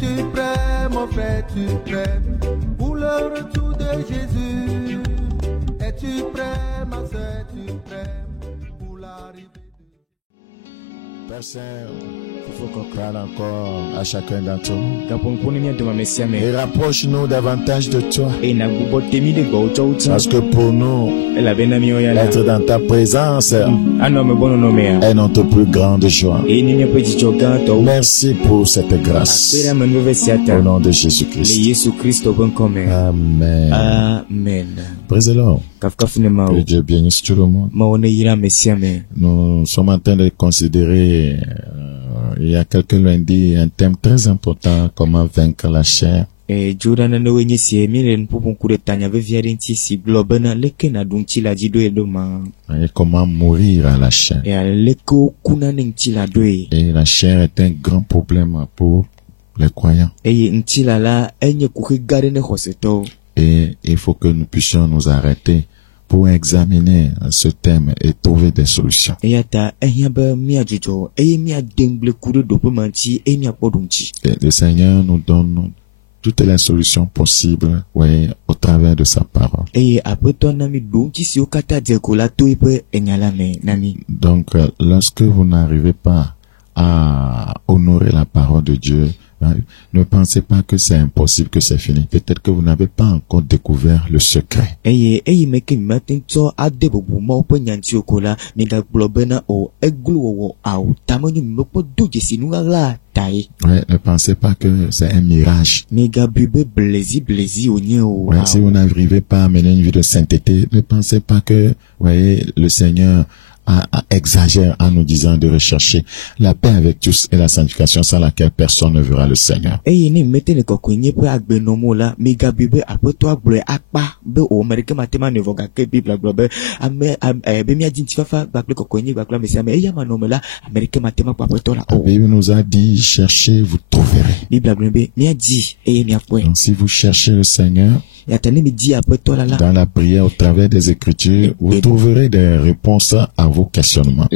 Es-tu prêt, mon frère, es-tu prêt pour le retour de Jésus? Es-tu prêt, ma soeur, es-tu prêt pour l'arrivée de... Père Saint, il faut qu'on parle encore à chacun d'entre nous. Et rapproche-nous davantage de toi. Parce que pour nous, être dans ta présence est notre plus grande joie. Merci pour cette grâce. Au nom de Jésus-Christ. Amen. Amen. Praise the Lord. Que Dieu bénisse tout le monde. Nous sommes en train de considérer, il y a quelques lundis, un thème très important, comment vaincre la chair. Et comment mourir à la chair. Et la chair est un grand problème pour les croyants. Et il faut que nous puissions nous arrêter pour examiner ce thème et trouver des solutions. Et le Seigneur nous donne toutes les solutions possibles, oui, au travers de sa parole. Donc, lorsque vous n'arrivez pas à honorer la parole de Dieu, ne pensez pas que c'est impossible, que c'est fini. Peut-être que vous n'avez pas encore découvert le secret. Ouais, ne pensez pas que c'est un mirage. Ouais, si vous n'arrivez pas à mener une vie de sainteté, ne pensez pas que, voyez, le Seigneur exagère en nous disant de rechercher la paix avec tous et la sanctification sans laquelle personne ne verra le Seigneur. La Bible nous a dit, cherchez, vous trouverez. Donc si vous cherchez le Seigneur, dans la prière au travers des Écritures, vous trouverez des réponses à vos questionnements.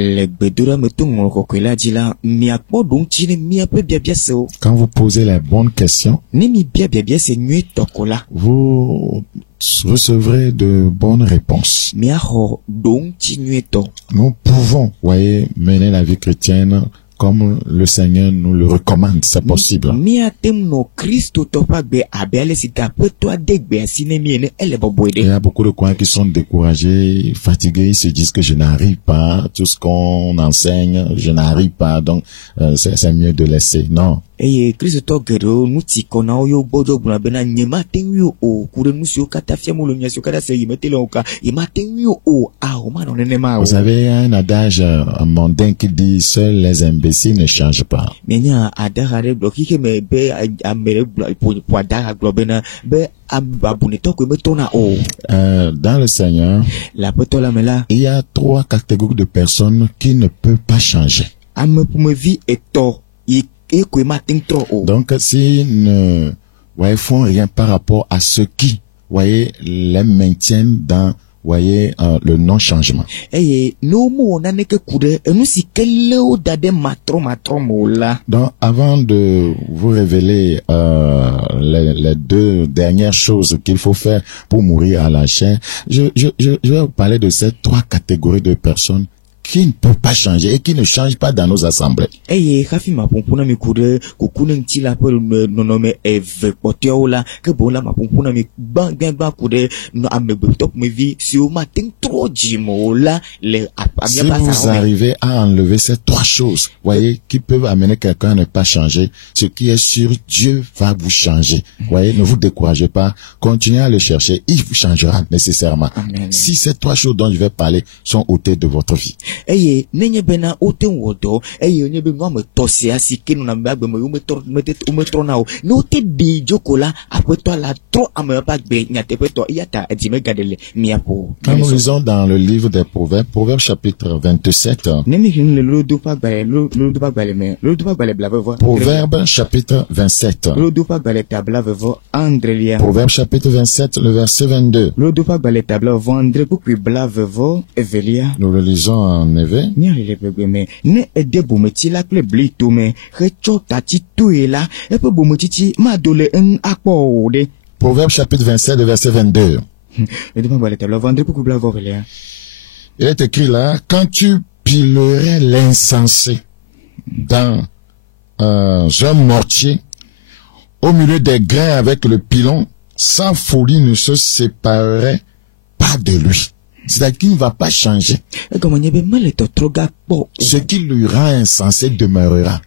Quand vous posez les bonnes questions, vous recevrez de bonnes réponses. Nous pouvons, voyez, mener la vie chrétienne comme le Seigneur nous le recommande, c'est possible. Il y a beaucoup de croyants qui sont découragés, fatigués, ils se disent que je n'arrive pas, tout ce qu'on enseigne, je n'arrive pas, donc c'est mieux de laisser. Non. Vous avez un adage mondain qui dit seuls les imbéciles ne changent pas. Dans le Seigneur, il y a 3 catégories de personnes qui ne peuvent pas changer. Donc, s'ils ne font rien par rapport à ce qui, les maintiennent dans, le non-changement. Donc, avant de vous révéler les 2 dernières choses qu'il faut faire pour mourir à la chair, je vais vous parler de ces 3 catégories de personnes qui ne peut pas changer et qui ne change pas dans nos assemblées. Si vous arrivez à enlever ces 3 choses, voyez, qui peuvent amener quelqu'un à ne pas changer, ce qui est sûr, Dieu va vous changer. Voyez, ne vous découragez pas, continuez à le chercher, il vous changera nécessairement. Amen. Si ces 3 choses dont je vais parler sont ôtées de votre vie. Quand nous lisons dans le livre des Proverbes, Proverbes chapitre 27, Proverbes chapitre 27, Proverbes chapitre 27, le verset 22. Nous le lisons 109. Proverbe chapitre 27, verset 22. Il est écrit là, quand tu pilerais l'insensé dans un mortier, au milieu des grains avec le pilon, sa folie ne se séparerait pas de lui. C'est-à-dire qu'il ne va pas changer. Ce qui lui rend insensé demeurera.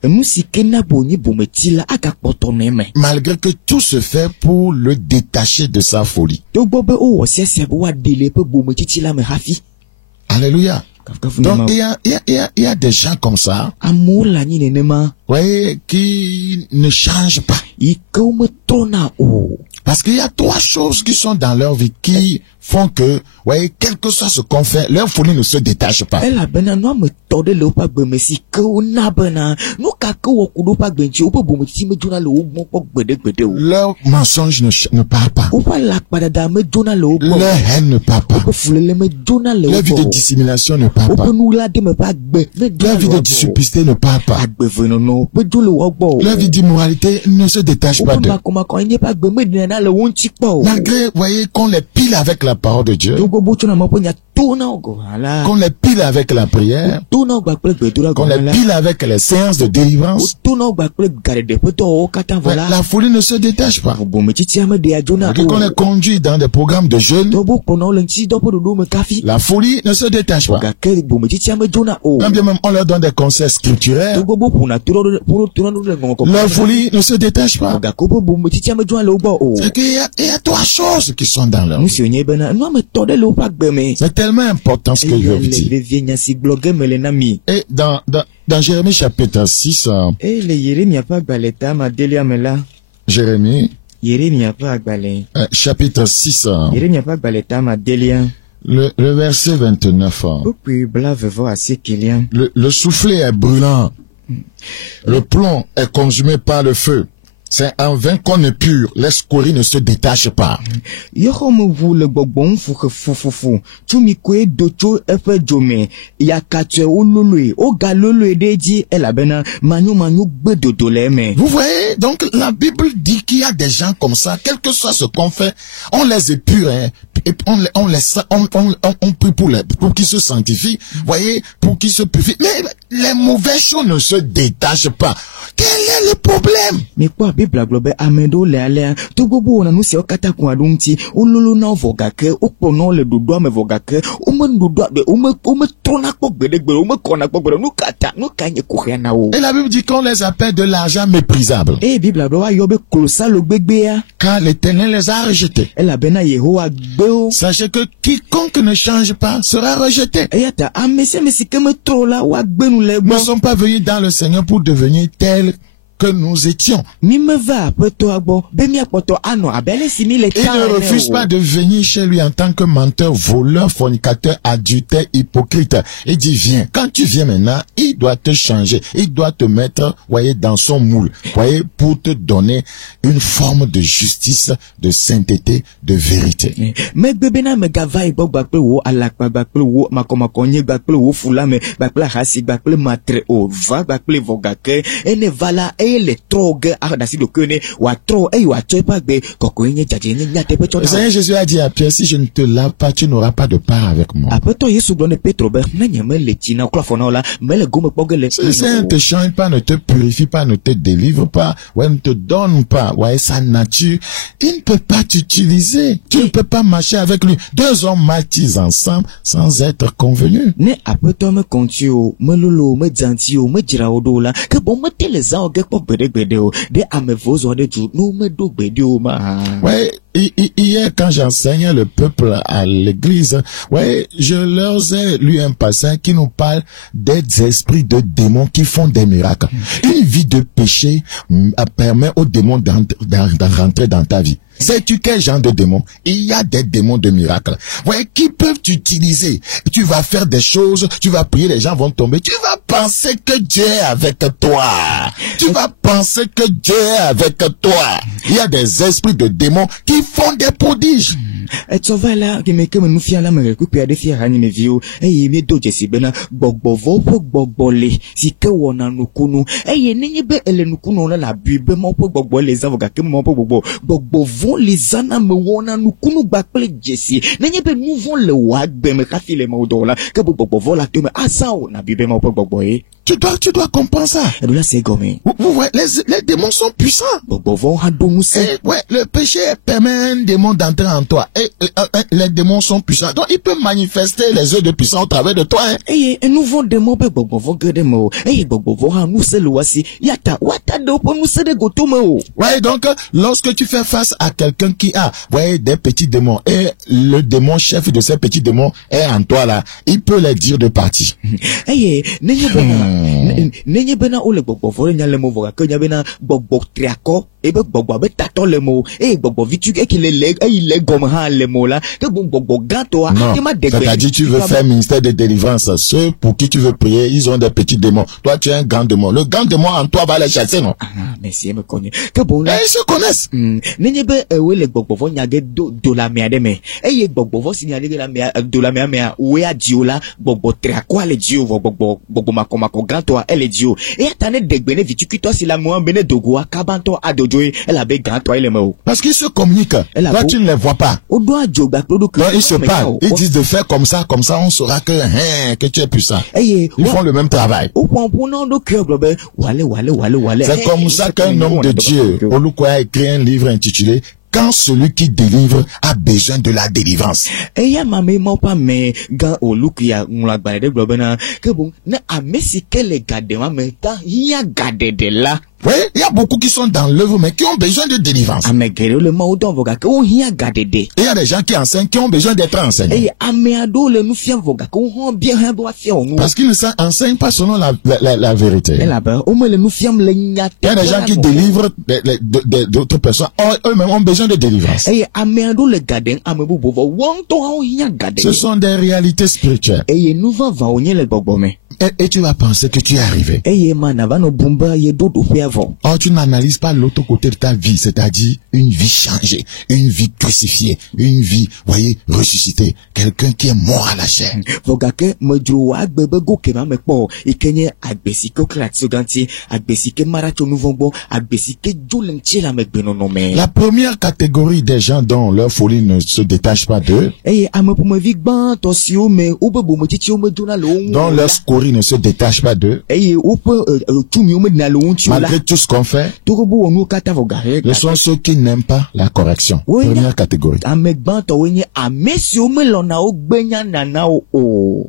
Malgré que tout se fait pour le détacher de sa folie. Alléluia. Donc il y a des gens comme ça, ouais, qui ne changent pas. Parce qu'il y a trois choses qui sont dans leur vie qui font que, ouais, quel que soit ce qu'on fait, leur folie ne se détache pas. Leur mensonge ne part pas. Leur haine ne part pas. Leur vie de dissimulation ne part pas. Leur vie de dissipicité ne part pas. Leur vie d'immoralité ne se détache pas d'eux. Malgré, voyez, qu'on les pile avec la parole de Dieu, qu'on les pile avec la prière, qu'on les pile avec les séances de délivrance, la folie ne se détache pas. Qu'on les conduit dans des programmes de jeûne, la folie ne se détache pas. Même bien même on leur donne des conseils scripturaires, la folie ne se détache pas. C'est qu'il y a trois choses qui sont dans leur vie. C'est tellement important ce que je veux dire. Et dans Jérémie chapitre 6, Jérémie chapitre 6, le verset 29. Le soufflet est brûlant, le plomb est consumé par le feu. C'est un vin qu'on est pur, l'escorie ne se détache pas. Vous voyez, donc la Bible dit qu'il y a des gens comme ça, quel que soit ce qu'on fait, on les épure, hein, et on prie pour qu'ils se sanctifient, voyez, pour qu'ils se purifient. Mais les mauvaises choses ne se détachent pas. Quel est le problème? Mais quoi, Bible globe amedo le ale to gogo na no se okata ku adunti ololo na vogake opono le dodo ame vogake o me dodo be o me trona kpo gbedegbe o me kona kpo gbede no kata no kanye ko hia na o. Et la Bible dit qu'on les appelle de l'argent méprisable. Et Bible globe yo be kolosa lo gbegbe ya car l'Éternel les a rejetés. Et la bena Yehowa gbeo. Sachez que quiconque ne change pas sera rejeté. Et yata amese mesike me trola wa gbenu le gbo. Nous ne sommes pas venus dans le Seigneur pour devenir tels que nous étions. Il ne refuse pas de venir chez lui en tant que menteur, voleur, fornicateur, adultère, hypocrite. Il dit viens. Quand tu viens maintenant, il doit te changer. Il doit te mettre, voyez, dans son moule. Voyez, pour te donner une forme de justice, de sainteté, de vérité. Le Seigneur Jésus a dit à Pierre, si je ne te lave pas, tu n'auras pas de part avec moi. Si le Seigneur ne te change pas, ne te purifie pas, ne te délivre pas, ouais, ne te donne pas, ouais, sa nature, il ne peut pas t'utiliser. Tu ne peux pas marcher avec lui. Deux hommes marchent ensemble sans être convenus. Ouais, hier quand j'enseignais le peuple à l'église, ouais, je leur ai lu un passage qui nous parle des esprits de démons qui font des miracles. Une vie de péché permet aux démons d'entrer dans ta vie. Sais-tu quel genre de démons? Il y a des démons de miracles. Ouais, qui peuvent t'utiliser. Tu vas faire des choses, tu vas prier, les gens vont tomber. Tu vas penser que Dieu est avec toi. Tu vas penser que Dieu est avec toi. Il y a des esprits de démons qui font des prodiges. Et tu vas là, que me nous fions là, me récupérer des fiers à une vieux, et il m'est d'autres, c'est ben, bogbovo, bogbole, si que on a nous kunu, et il n'est pas, elle nous kunu, la bible, mon pogbol, les avocats, mon bogbovo, les ana me wona nous kunu bakle Jesse, n'est pas nous vont le wag, ben, me café les mots là, que bogbovo la tume, ah ça, on a bible, mon pogboy. Tu dois comprendre ça. Et là, c'est gommé. Vous voyez, les démons sont puissants. Bogbovo, a donc, ouais, le péché permet un démon d'entrer en toi. Et les démons sont puissants. Donc, il peut manifester les œuvres de puissance au travers de toi. Hein. Et un nouveau démon, bogbovo, gredemo. Et bogbovo, nous c'est l'oasi. Yata, wata do, pour nous c'est de gotomo. Ouais, donc, lorsque tu fais face à quelqu'un qui a, ouais, des petits démons, et le démon chef de ces petits démons est en toi là, il peut les dire de partir. Eh, nenye bena ole bogbovo, nyale mo voga, que nyabena bogbo triako, et bogbo tato le mot, et bogbo vitu, et qu'il est, et il est gomme le mot là, que bogbo gato, non, c'est-à-dire tu veux faire ministère de délivrance, ceux pour qui tu veux prier, ils ont des petits démons. Toi, tu es un grand démon. Le grand démon en toi va les chasser, non? Ah, merci, me connaît. Que bon là. Ils se connaissent. Nenye be, le bogbovo nyage do la merde me. Et bogbovo signalé la merde, de la merde, où est diola, bogbo triako, le dio, bogbo mako gato, elle est dio. Et attendez degbene vitu qui toi si la moi bene dogoa, kabanto adojoe, elle avait gato, elle est mort. Parce qu'ils se communiquent. Toi, tu ne les vois pas. Au doigt, Joba, non, ils se parlent. Ils disent de faire comme ça, on saura que tu es puissant. Ils font le même travail. C'est comme ça qu'un homme de Dieu, Olukoya, a écrit un livre intitulé Quand celui qui délivre a besoin de la délivrance. Et ya mame mo pas mais ga Olukoya ngula balade globena que bon na amesi que les garder ma meta ya garder de là. Oui, il y a beaucoup qui sont dans l'œuvre, mais qui ont besoin de délivrance. Et il y a des gens qui enseignent, qui ont besoin d'être enseignés. Parce qu'ils ne enseignent pas selon la vérité. Il y a des gens qui délivrent d'autres personnes. Eux-mêmes ont besoin de délivrance. Ce sont des réalités spirituelles. Et tu vas penser que tu es arrivé. Or, tu n'analyses pas l'autre côté de ta vie, c'est-à-dire une vie changée, une vie crucifiée, une vie, voyez, ressuscitée. Quelqu'un qui est mort à la chair. La première catégorie des gens dont leur folie ne se détache pas d'eux, dont leur scorie ne se détache pas d'eux, malgré tout ce qu'on fait, ce sont ceux qui n'aiment pas la correction. Première catégorie.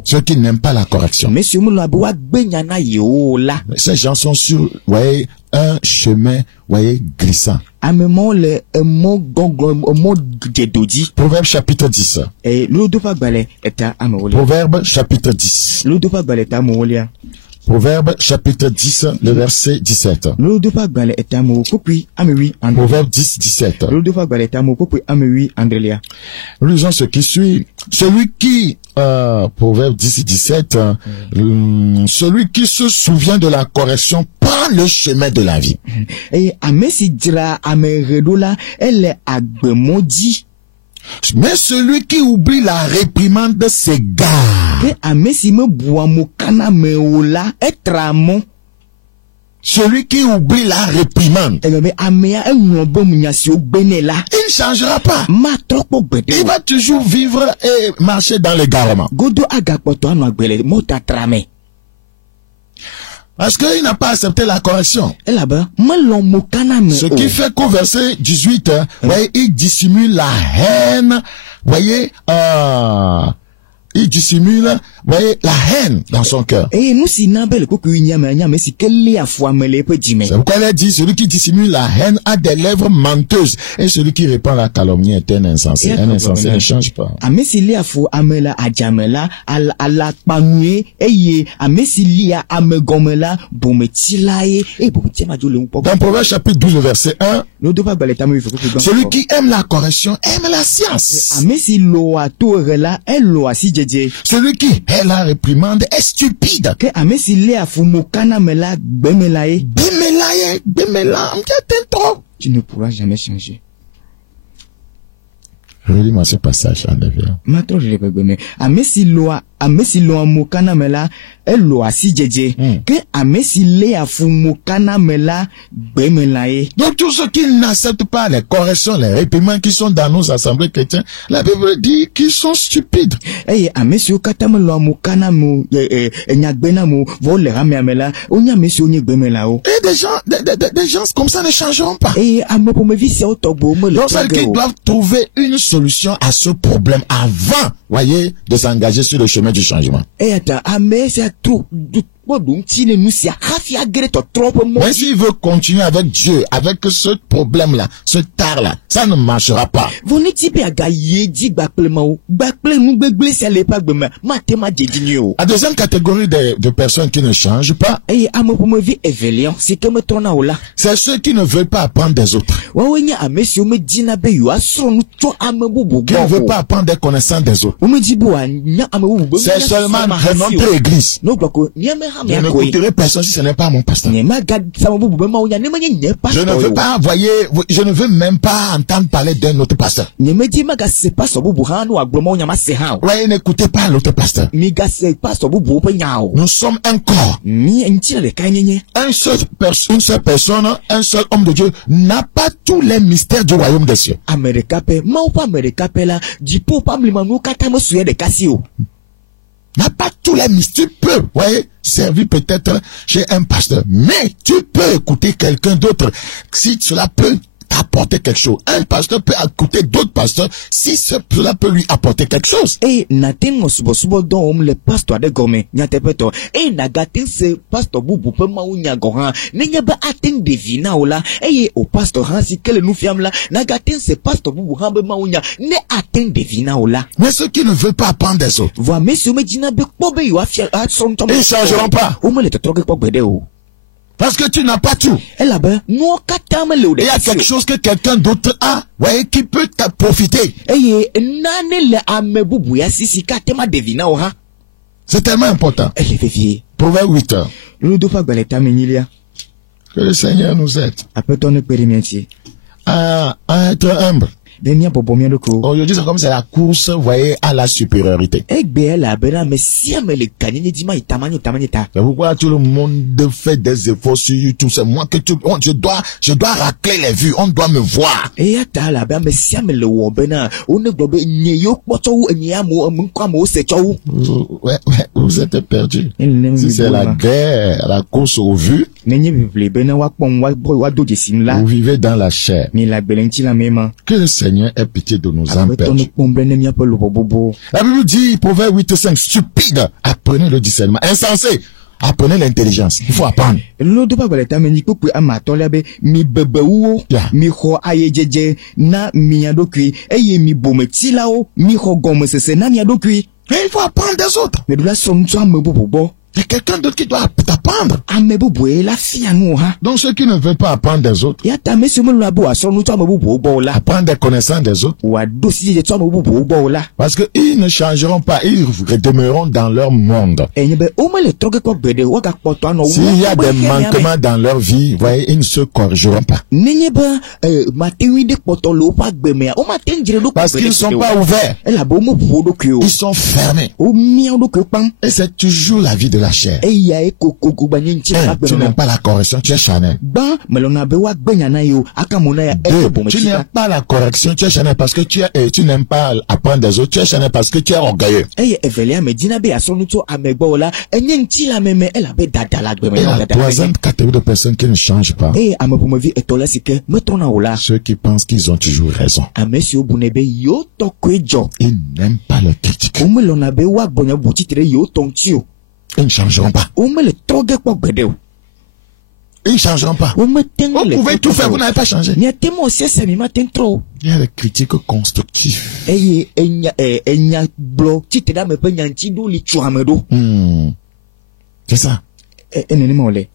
Ceux qui n'aiment pas la correction. Ces gens sont sur, voyez, un chemin, voyez, glissant. Proverbe chapitre 10. Proverbe chapitre 10. Proverbe chapitre 10, le verset 17. Proverbe 10, 17. Lisons ce qui suit. Celui qui, Proverbe 10, 17, celui qui se souvient de la correction prend le chemin de la vie. Mais celui qui oublie la réprimande s'égare. Celui qui oublie la réprimande, il ne changera pas. Il va toujours vivre et marcher dans l'égarement. Parce qu'il n'a pas accepté la correction. Ce qui fait qu'au verset 18, voyez, il dissimule la haine, voyez, il dissimule, voyez, la haine dans son cœur. C'est pourquoi elle a dit, celui qui dissimule la haine a des lèvres menteuses. Et celui qui répand la calomnie est un insensé. Un insensé ne change pas. Dans Proverbe chapitre 12, verset 1, celui qui aime la correction aime la science. Celui qui hait la réprimande est stupide. Tu ne pourras jamais changer. Relis-moi ce passage en 9e. Matro je le peux mais amesi lo amokana mela elo asijeje que amesi le afumokana mela bemela e. Donc tous ceux qui n'acceptent pas les corrections, les réprimants qui sont dans nos assemblées chrétiennes, la Bible dit qu'ils sont stupides. Eh amesi okatama lo amokana mo enyagbena mo vole ramela onya amesi onye gbemela o. Et des gens comme ça ne changeront pas. Eh amopo me vi se otogbo mo le. Donc c'est qu'ils doivent trouver une solution à ce problème avant, voyez, de s'engager sur le chemin du changement. Eh ata amesi atro Mais s'il veut continuer avec Dieu, avec ce problème-là, ce tard-là, ça ne marchera pas. La deuxième catégorie de personnes qui ne changent pas, c'est ceux qui ne veulent pas apprendre des autres. Qui ne veulent pas apprendre des connaissances des autres. C'est seulement notre église. Je n'écouterai personne si ce n'est pas mon pasteur. Je ne veux pas, voyez, je ne veux même pas entendre parler d'un autre pasteur. Voyez, n'écoutez pas l'autre pasteur. Nous sommes un corps. Une seule personne, un seul homme de Dieu n'a pas tous les mystères du royaume des cieux. N'a pas tous les mystères. Tu peux, voyez, servir peut-être chez un pasteur, mais tu peux écouter quelqu'un d'autre si cela peut t'apporter quelque chose. Un pasteur peut écouter d'autres pasteurs si cela peut lui apporter quelque chose. Et natin subo dom le pasteur de gomme nyatepeto et nagatin se pasteur bubu pe maunya goran nenya ba atin devina ola et au pasteur hansi que nous fiam là nagatin se pasteur bubu hambe maunya ne atin devina ola. Mais ceux qui ne veulent pas apprendre des autres, voix monsieur me dina be pobe yo afia son tom ils changeront pas. O me le troque pok bede o. Parce que tu n'as pas tout. Il y a quelque chose que quelqu'un d'autre a, voyez, qui peut t'en profiter. C'est tellement important. Proverbe 8. Que le Seigneur nous aide à être humble. Aujourd'hui, c'est comme c'est la course, vous voyez, à la supériorité. C'est pourquoi tout le monde fait des efforts sur YouTube. C'est moi que je dois racler les vues. On doit me voir. Ouais, vous êtes perdus. Si c'est la guerre, la course aux vues, vous vivez dans la chair. Que le Seigneur ait pitié de nos âmes perdues. La Bible dit, Proverbe 8:5, stupide, apprenez le discernement. Insensé, apprenez l'intelligence. Il faut apprendre. Et il faut apprendre des autres. Il y a quelqu'un d'autre qui doit t'apprendre. Donc ceux qui ne veulent pas apprendre des autres, apprendre des connaissances des autres, parce qu'ils ne changeront pas, ils demeureront dans leur monde. S'il y a des manquements dans leur vie, voyez, ils ne se corrigeront pas. Parce qu'ils ne sont pas ouverts. Ils sont fermés. Et c'est toujours la vie de la chair. Tu n'aimes pas la correction, tu es charnel. Tu n'aimes pas la correction, tu es charnel parce que tu n'aimes pas apprendre des autres, tu es charnel parce que tu es orgueilleux. Et la troisième catégorie de personnes qui ne changent pas, ceux qui pensent qu'ils ont toujours raison. Ils n'aiment pas le critiquer. Ils ne changeront pas. Ils ne changeront pas. Vous pouvez tout faire, vous n'avez pas changé. Il y a des critiques constructives. C'est ça.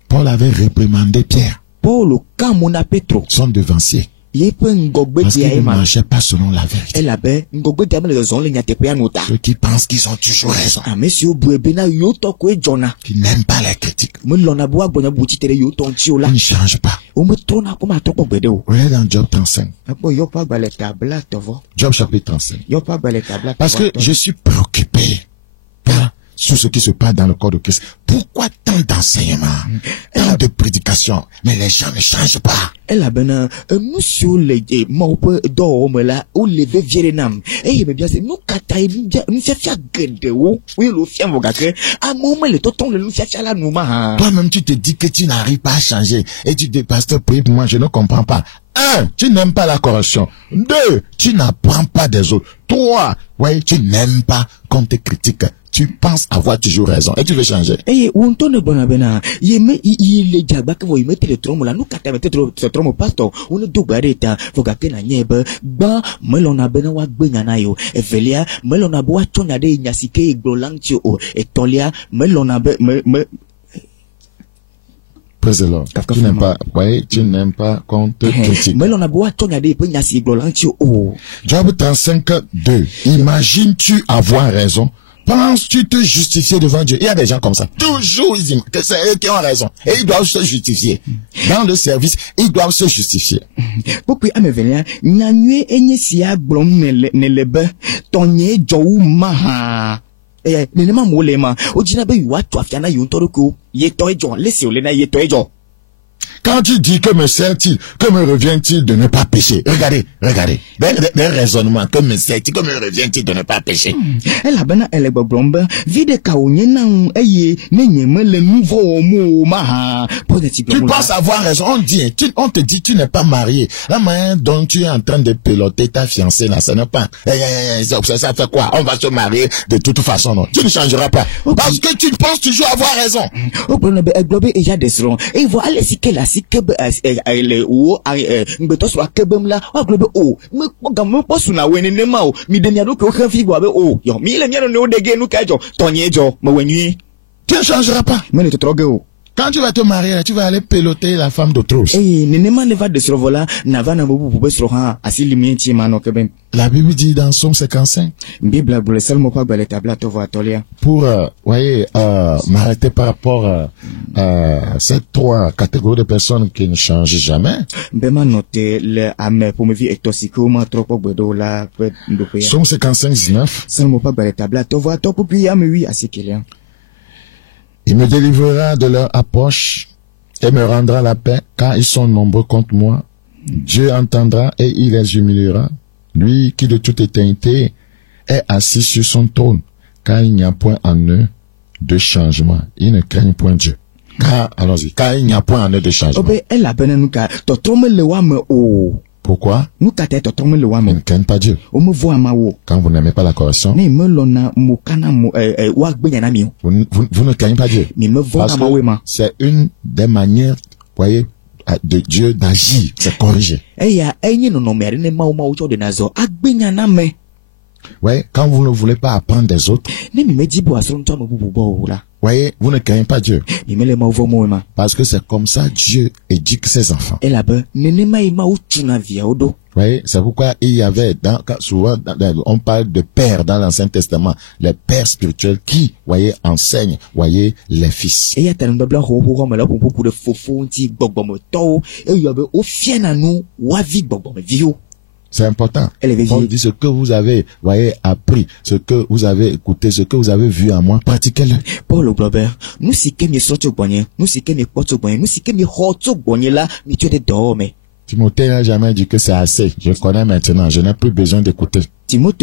Paul avait réprimandé Pierre, son devancier. Parce qu'ils ne marchaient pas selon la vérité. Ceux qui pensent qu'ils ont toujours raison. Qui n'aiment pas les critiques. Ils ne changent pas. Regardez dans Job 35. Job chapitre 35. Parce que je suis préoccupé par sur ce qui se passe dans le corps de Christ. Pourquoi tant d'enseignements, tant de prédications, mais les gens ne changent pas? Toi-même, tu te dis que tu n'arrives pas à changer. Et tu dis, pasteur, prie pour moi, je ne comprends pas. 1, tu n'aimes pas la correction. 2, tu n'apprends pas des autres. 3, ouais, tu n'aimes pas qu'on te critique. Tu penses avoir toujours raison et tu veux changer. Praise the Lord. Tu n'aimes pas qu'on te critique. Job 35, 2. Imagines-tu avoir raison? Penses-tu te justifier devant Dieu? Il y a des gens comme ça. Toujours, ils disent que c'est eux qui ont raison. Et ils doivent se justifier. Dans le service, ils doivent se justifier. Quand tu dis que me sert-il, que me revient-il de ne pas pécher? Regardez. Des raisonnements, que me sert-il, que me revient-il de ne pas pécher? Tu penses avoir raison. On te dit, tu n'es pas marié. La manière dont tu es en train de peloter ta fiancée, là, ça n'est pas, ça fait quoi? On va se marier de toute façon, non? Tu ne changeras pas. Parce que tu penses toujours avoir raison. Tu ne changeras pas. Quand tu vas te marier, tu vas aller peloter la femme d'autrui. La Bible dit dans Somme 55. Pour, m'arrêter par rapport à ces 3 catégories de personnes qui ne changent jamais. Somme 55, 19. Il me délivrera de leur approche et me rendra la paix, car ils sont nombreux contre moi. Dieu entendra et il les humiliera. Lui qui de toute éternité est assis sur son trône, car il n'y a point en eux de changement. Ils ne craignent point Dieu. Car il n'y a point en eux de changement. Pourquoi? Ils ne craignent pas Dieu. Quand vous n'aimez pas la correction, vous ne craignez pas Dieu. Parce que c'est une des manières, voyez, de Dieu d'agir, c'est corriger. Ouais, quand vous ne voulez pas apprendre des autres, voyez, vous ne craignez pas Dieu. Parce que c'est comme ça Dieu éduque ses enfants. Voyez, c'est pourquoi il y avait, souvent, on parle de pères dans l'Ancien Testament, les pères spirituels qui, voyez, enseignent, voyez, les fils. C'est important. Paul dit ce que vous avez, voyez, appris, ce que vous avez écouté, ce que vous avez vu à moi, pratiquez-le. Paul Glober, nous si que Timothée n'a jamais dit que c'est assez. Je connais maintenant, je n'ai plus besoin d'écouter. Quand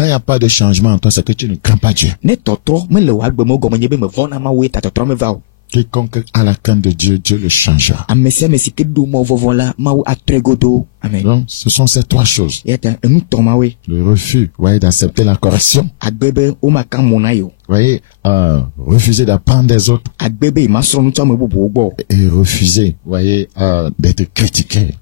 il n'y a pas de changement en toi, c'est que tu ne crains pas Dieu. Quiconque a la crainte de Dieu, Dieu le changera. Donc, ce sont ces 3 choses. Le refus, voyez, d'accepter la correction. Voyez, refuser d'apprendre des autres. Et refuser, voyez, d'être critiqué.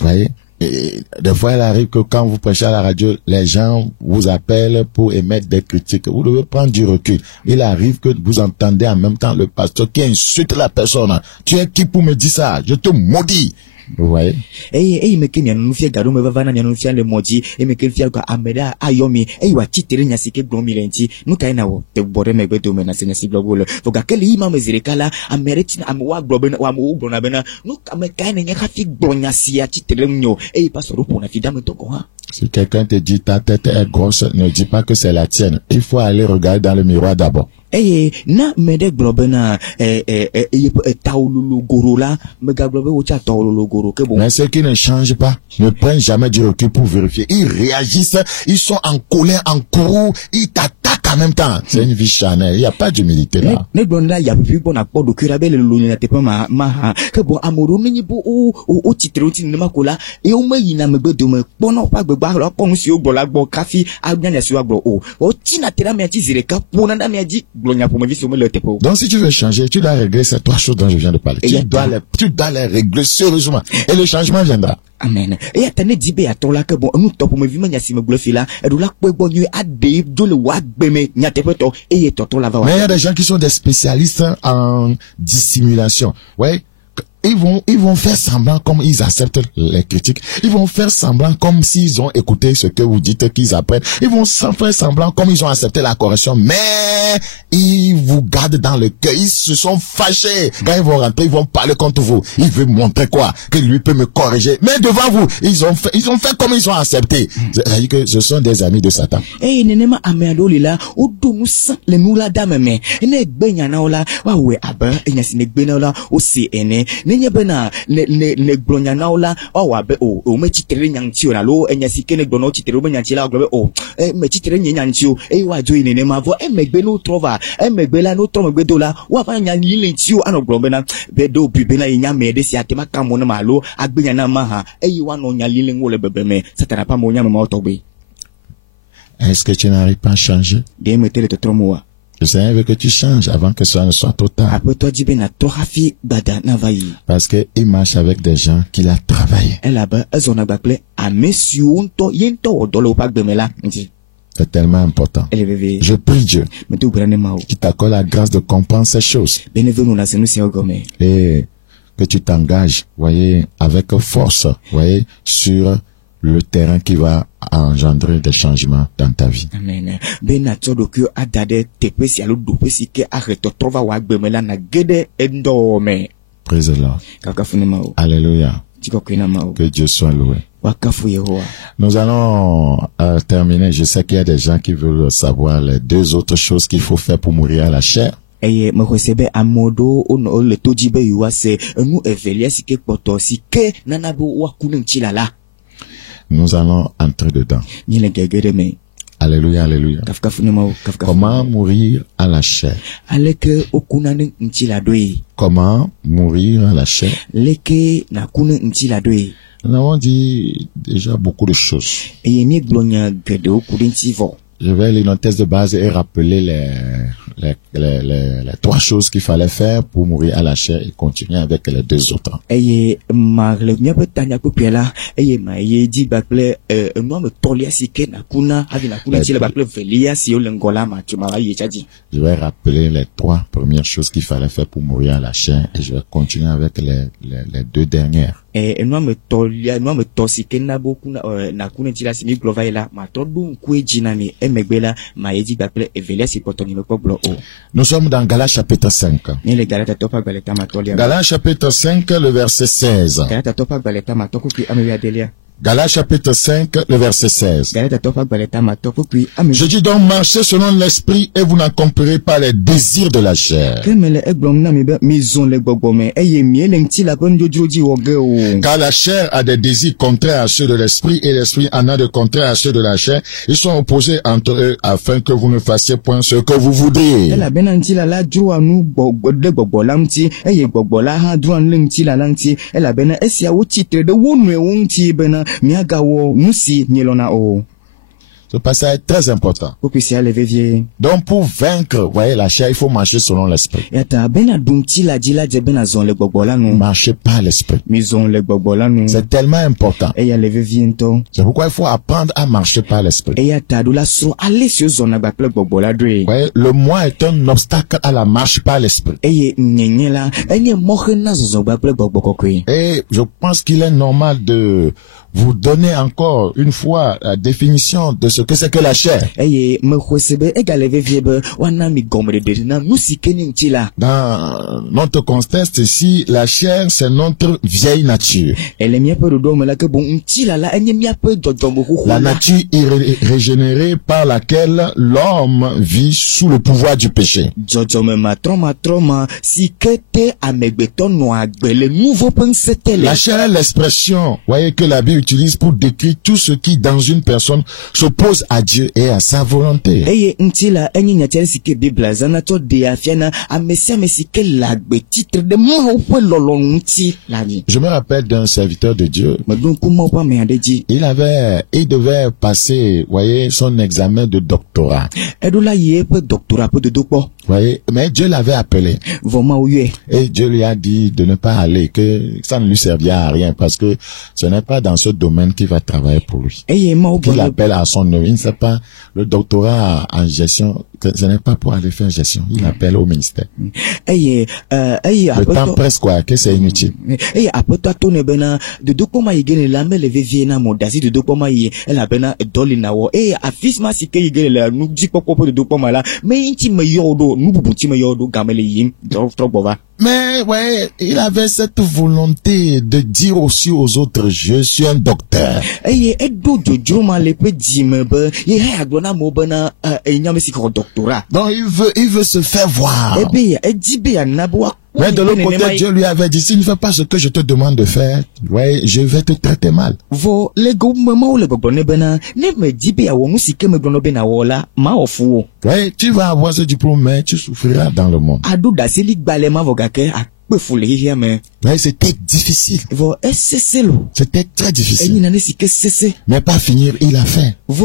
Voyez, des fois, il arrive que quand vous prêchez à la radio, les gens vous appellent pour émettre des critiques. Vous devez prendre du recul. Il arrive que vous entendez en même temps le pasteur qui insulte la personne. Tu es qui pour me dire ça? Je te maudis. Vous voyez? Me kenya nous fait gado me va na nous fait le modi et me kel fier ko ameda ayomi wa titere nya sike glomi lenti nous kai na wo te bore me beto me na senya si global foga kel ima me zirikala ameriti amwa globe wa mo gbona bena nous ka me kai na nya fi glonya si a titere nyo pastor pour na fida me to ko ha. Si quelqu'un te dit ta tête est grosse, ne dis pas que c'est la tienne. Il faut aller regarder dans le miroir d'abord. Na mede globe na taululu goro la me globe wo cha taululu goro ke bon. Mais ceux qui ne changent pas ne prennent jamais du recul pour vérifier. Ils réagissent, ils sont en colère, en courroux, ils t'attaquent en même temps. C'est une vie charnelle, il y a pas d'humilité là. Ne blonda ya pu bon akpo do kura bele lo na te pa ma ke bon amoro ni bo o titre ti ni makola e o mayi na me gbedo me pono pa gbegba lo ko nsi o gbola gbo kafi agnan ya si wa gbo o ti na tera me ti zire ka pona na me di. Donc si tu veux changer, tu dois régler ces trois choses dont je viens de parler. Tu dois les régler sérieusement. Et le changement viendra. Amen. Et attendez dibe atola ke bon nous top me vima nya si me glofi la e do la pe bon yu ade do le wa gbeme nya te peto et toto la va. Mais il y a des gens qui sont des spécialistes en dissimulation. Ouais. Ils vont faire semblant comme ils acceptent les critiques. Ils vont faire semblant comme s'ils ont écouté ce que vous dites qu'ils apprennent. Ils vont faire semblant comme ils ont accepté la correction. Mais ils vous gardent dans le cœur. Ils se sont fâchés. Quand ils vont rentrer, ils vont parler contre vous. Ils veulent montrer quoi? Que lui peut me corriger. Mais devant vous, ils ont fait comme ils ont accepté. C'est-à-dire que ce sont des amis de Satan. Nenema ameado lila o do musa le nula dame me. Ne gbenya na ola wa we aba enya si ne gbena ola o si ene. Nenye bena ne glonya na ola wa be o me titere nyanti o na lo enya si ke ne gbono titere o nyanti la globe me titere nyanti o wa jo ine ne ma vo me gbe no trova me gbe la no tro me gbe do la wa fa nyanti lenti o ano globe na be do bi be na nya me de si atema kamo na ma lo agbenya na ma ha wa no nyanti le ngole bebe me satana pa mo nya me ma otogbe. Est-ce que tu n'arrives pas à changer? Le Seigneur veut que tu changes avant que ça ne soit trop tard. Parce qu'il marche avec des gens qu'il a travaillé. C'est tellement important. Je prie Dieu qui t'accorde la grâce de comprendre ces choses. Et que tu t'engages, voyez, avec force, voyez, sur le terrain qui va engendrer des changements dans ta vie. Amen. Praise the Lord. Alléluia. Que Dieu soit loué. Nous allons terminer. Je sais qu'il y a des gens qui veulent savoir les deux autres choses qu'il faut faire pour mourir à la chair. Nous allons entrer dedans. Alléluia, alléluia. Comment mourir à la chair? Comment mourir à la chair? Nous avons dit déjà beaucoup de choses. Je vais lire notre texte de base et rappeler les trois choses qu'il fallait faire pour mourir à la chair et continuer avec les deux autres. Je vais rappeler les trois premières choses qu'il fallait faire pour mourir à la chair et je vais continuer avec les deux dernières. Nous sommes dans Galates chapitre 5. Galates chapitre 5, le verset 16. Galates chapitre 5, le verset 16. Je dis donc, marchez selon l'esprit et vous n'accomplirez pas les désirs de la chair. Car la chair a des désirs contraires à ceux de l'esprit et l'esprit en a de contraires à ceux de la chair. Ils sont opposés entre eux afin que vous ne fassiez point ce que vous voudriez. Ce passage est très important. Donc pour vaincre, voyez, la chair, il faut marcher selon l'esprit. Marcher par l'esprit. C'est tellement important. C'est pourquoi il faut apprendre à marcher par l'esprit. Voyez, le moi est un obstacle à la marche par l'esprit. Et je pense qu'il est normal de vous donner encore une fois la définition de ce que c'est que la chair. Dans notre contexte ici, la chair, c'est notre vieille nature. La nature régénérée par laquelle l'homme vit sous le pouvoir du péché. La chair est l'expression, voyez, que la Bible utilise pour décrire tout ce qui dans une personne s'oppose à Dieu et à sa volonté. Je me rappelle d'un serviteur de Dieu. Il devait passer, voyez, son examen de doctorat. Voyez, mais Dieu l'avait appelé. Et Dieu lui a dit de ne pas aller, que ça ne lui servira à rien parce que ce n'est pas dans ce domaine qu'il va travailler pour lui. Il appelle à son œuvre. Il ne sait pas, le doctorat en gestion, ce n'est pas pour aller faire gestion. Il appelle au ministère. Le temps presque quoi, que c'est inutile. Mais ouais, il avait cette volonté de dire aussi aux autres, je suis un docteur. Donc il veut se faire voir. Mais de l'autre côté, Dieu lui avait dit, si tu ne fais pas ce que je te demande de faire, ouais, je vais te traiter mal. Ouais, tu vas avoir ce diplôme, mais tu souffriras dans le monde. Ouais, c'était difficile. C'était très difficile. Mais pas finir, il a fait. Il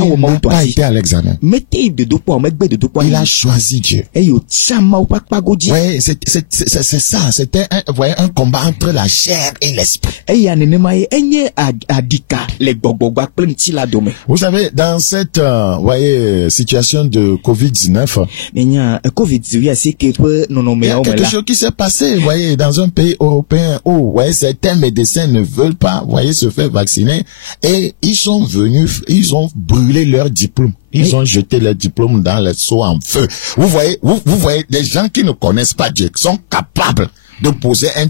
n'a pas été à l'examen. Il a choisi Dieu. Ouais, c'est ça. C'était un combat entre la chair et l'esprit. Vous savez, dans cette situation de Covid-19, il y a quelque chose qui s'est passé, voyez, dans un pays européen où, voyez, certains médecins ne veulent pas, voyez, se faire vacciner et ils sont venus, ils ont brûlé leur diplôme. Ils ont jeté leur diplôme dans le seau en feu. Vous voyez, des gens qui ne connaissent pas Dieu, qui sont capables de poser un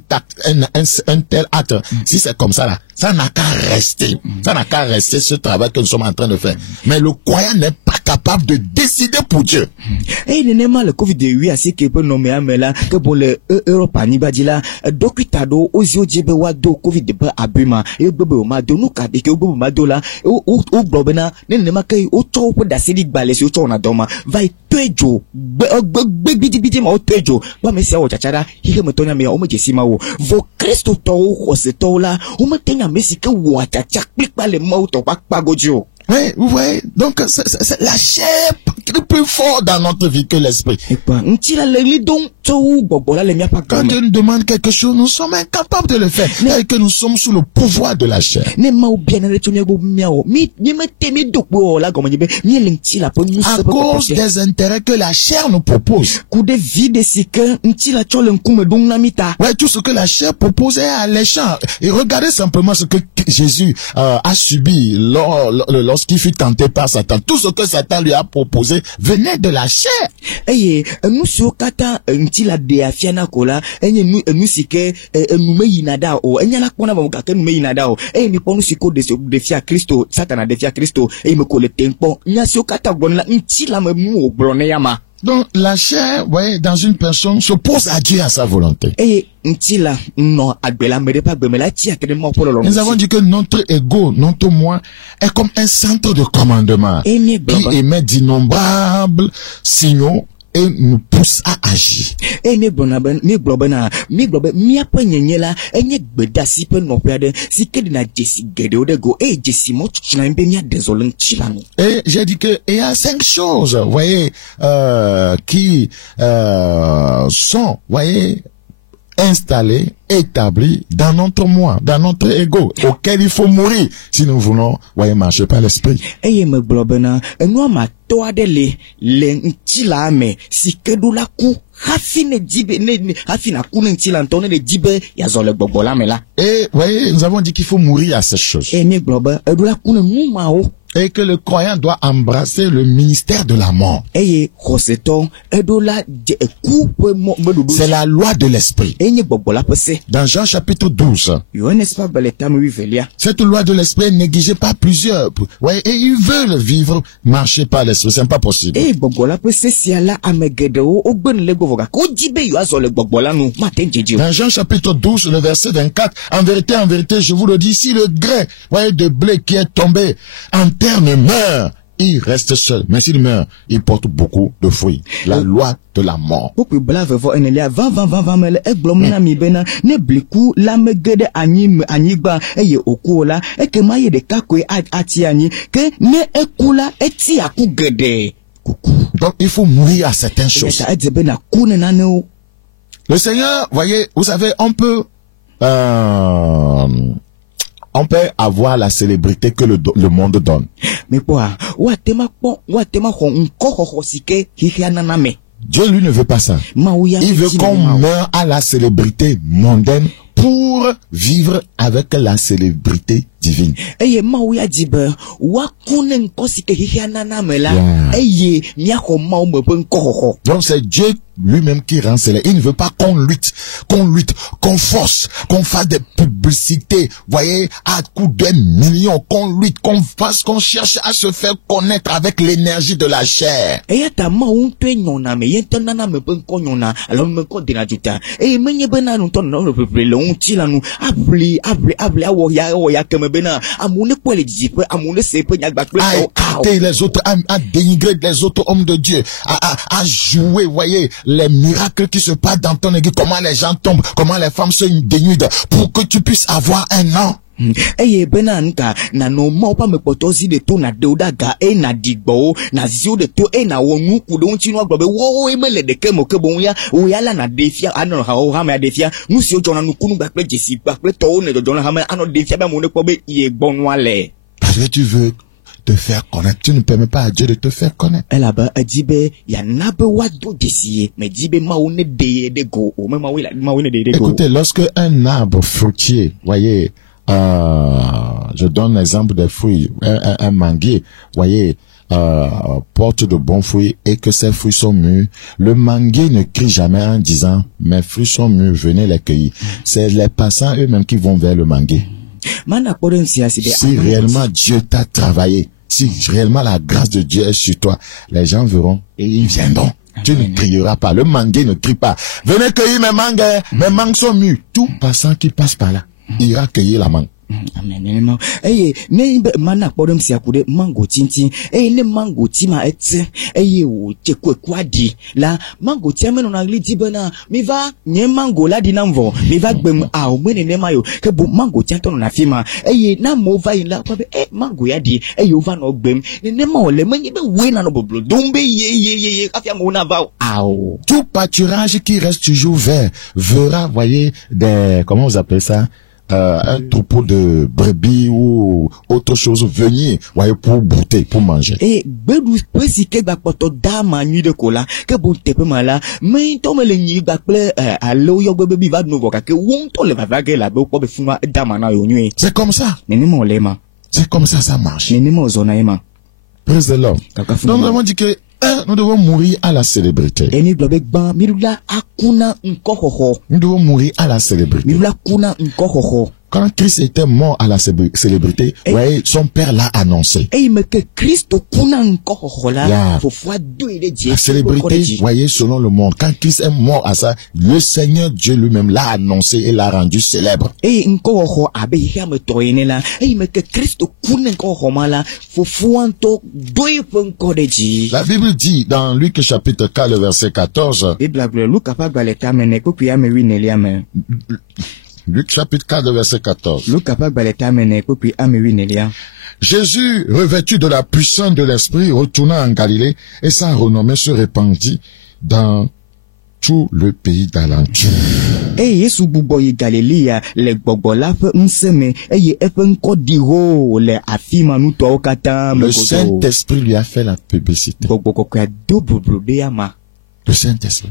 tel acte. Si c'est comme ça là, ça n'a qu'à rester. Ça n'a qu'à rester ce travail que nous sommes en train de faire. Mais le croyant n'est pas capable de décider pour Dieu. Et il n'est pas le Covid-19 assez que peut nommer Amela que pour le Europe Nibadila docutado ozio djebe do Covid de abima et bobo mado nous ka de que bobo mado là ou blobena ne ma kay o to po da sedi gbale si o to na doma vai twejo bidi ma o twejo ba me se o chachara hige metonya me o me jesima wo vo Kristo to o se to la o me tenya me si ke wo chacha pikpa le mo to pa gojo. Oui, vous voyez, donc c'est la chair qui est plus fort dans notre vie que l'esprit. Quand Dieu nous demande quelque chose, nous sommes incapables de le faire. Et que nous sommes sous le pouvoir de la chair. À cause des intérêts que la chair nous propose. Ouais, tout ce que la chair propose est alléchant. Et regardez simplement ce que Jésus a subi lorsqu'il fut tenté par Satan. Tout ce que Satan lui a proposé venait de la chair. Nous sommes kata ntila de afiana kola nous sike nous me yinada o enyala kona ba mukake nous me yinada o mi ponu siko de fia Kristo Satan de fia Kristo me kole tempo nya sio kata gbonla ntila me mu obrone yama. Donc la chair, voyez, dans une personne s'oppose à Dieu, à sa volonté. Nous avons dit que notre ego, notre moi, est comme un centre de commandement qui émet d'innombrables signaux et nous pousse à agir. Et mi globe mi apenyenyela enye gbedasi pe nopiade si kedina jesi gede odego e jesi mo china mbe mi adesolon chilano. Et j'ai dit que il y a 5 choses, vous voyez, qui sont, vous voyez, installées, établies dans notre moi, dans notre ego, auquel il faut mourir si nous voulons, voyez, marcher par l'esprit. Et me globena enwa ma toadele le ntila me si kedula ku hafine jibe ne hafina ku ntila ntone de jibe ya zole gbobola me la. Et voyez, nous avons dit qu'il faut mourir à ces choses. Et me globe edula ku nu mao. Et que le croyant doit embrasser le ministère de la mort. C'est la loi de l'esprit. Dans Jean chapitre 12, cette loi de l'esprit est négligée par plusieurs. Ouais, et ils veulent vivre, marcher par l'esprit. C'est pas possible. Dans Jean chapitre 12, le verset 24, en vérité, je vous le dis, si le grès, voyez, de blé qui est tombé en terre ne meurt, il reste seul. Mais s'il meurt, il porte beaucoup de fruits. La loi de la mort. Donc il faut mourir à certaines choses. Le Seigneur, voyez, vous savez, on peut avoir la célébrité que le monde donne. Dieu, lui, ne veut pas ça. Il veut qu'on meure à la célébrité mondaine pour vivre avec la célébrité divine. Donc c'est Dieu lui-même qui rend célèbre. Il ne veut pas qu'on lutte, qu'on force, qu'on fasse des publicités, voyez, à coups de millions, qu'on lutte, qu'on cherche à se faire connaître avec l'énergie de la chair. À écouter les autres, à dénigrer les autres hommes de Dieu, à jouer, voyez, les miracles qui se passent dans ton église, comment les gens tombent, comment les femmes se dénudent, pour que tu puisses avoir un nom. Eye benanka na no mo pa me potozi de to na deodaga e na digbo na zio de to e na wonu ku don chi no gbobe wo e mele de kemo ke bon ya o ya la na defia ano ha o ha me defia nu si o jona nu kunu gba pe jesi gba pe to ne jona ha me ano defia be mo ne ko be iye gbonu ale. Parce que tu veux te faire connaître, tu ne permets pas à Dieu de te faire connaître. Elaba ajibe ya nabe wa do desi me jibe ma o ne de go o me ma o ne de go. Écoutez, lorsque un arbre fruitier, voyez, je donne l'exemple des fruits, un manguier, voyez, porte de bons fruits et que ces fruits sont mûrs, le manguier ne crie jamais en disant mes fruits sont mûrs, venez les cueillir. C'est les passants eux-mêmes qui vont vers le manguier. Si réellement Dieu t'a travaillé, si réellement la grâce de Dieu est sur toi, les gens verront et ils viendront. Tu ne crieras pas, le manguier ne crie pas. Venez cueillir mes mangues sont mûres. Tout passant qui passe par là ira cueillir la mangue. Amen. Ne mana podem si akude mango tintin. Ne mango tima etse. O chekwe kwadi. La mango tiame no na gliti bena. Mi va nye mango la dinamvo. Mi va gbem a o mene ne mayo. Ke bu mango tianto no na fima. Na mo va in la kwabe mango ya di. O va no gbem. Ne ma ole menye be we na no boblo. Dombe ye afia mo na va. Ao. Tout pâturage qui reste toujours vert verra, voyez, comment vous appelez ça? Un troupeau de brebis ou autre chose venir, voyez, pour brouter, pour manger. Bedou si ke ba poto da manu de kola ke bon tepe mala mais to me le ni ba ple alo yo bebe va no voka ke won to le va ke la be ko be fuma da mana yo nyu. C'est comme ça. Neni mo lema. C'est comme ça marche. Neni mo zona ema. Praise the Lord. Donc nous avons dit que nous devons mourir à la célébrité. Nous devons mourir à la célébrité. quand Christ était mort à la célébrité, voyez, son père l'a annoncé. La célébrité, voyez, selon le monde, quand Christ est mort à ça, le Seigneur Dieu lui-même l'a annoncé et l'a rendu célèbre. La Bible dit dans Luc chapitre 4, le verset 14, Luc chapitre 4, verset 14. Jésus, revêtu de la puissance de l'Esprit, retourna en Galilée et sa renommée se répandit dans tout le pays d'alentour. Le Saint-Esprit lui a fait la publicité. Le Saint-Esprit.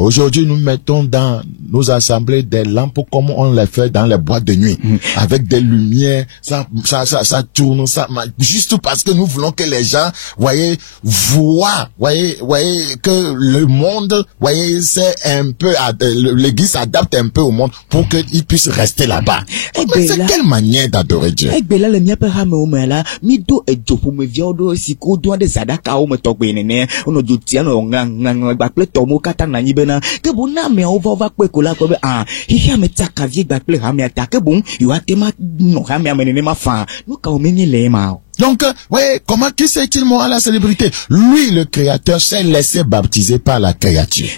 Aujourd'hui, nous mettons dans nos assemblées des lampes comme on les fait dans les boîtes de nuit, avec des lumières, ça tourne, juste parce que nous voulons que les gens, voyez, voient, voyez, que le monde, voyez, c'est un peu, l'église s'adapte un peu au monde pour qu'ils puissent rester là-bas. Mais c'est quelle manière d'adorer Dieu? Donc, ouais, comment qui s'est-il mort à la célébrité? Lui, le créateur, s'est laissé baptiser par la créature.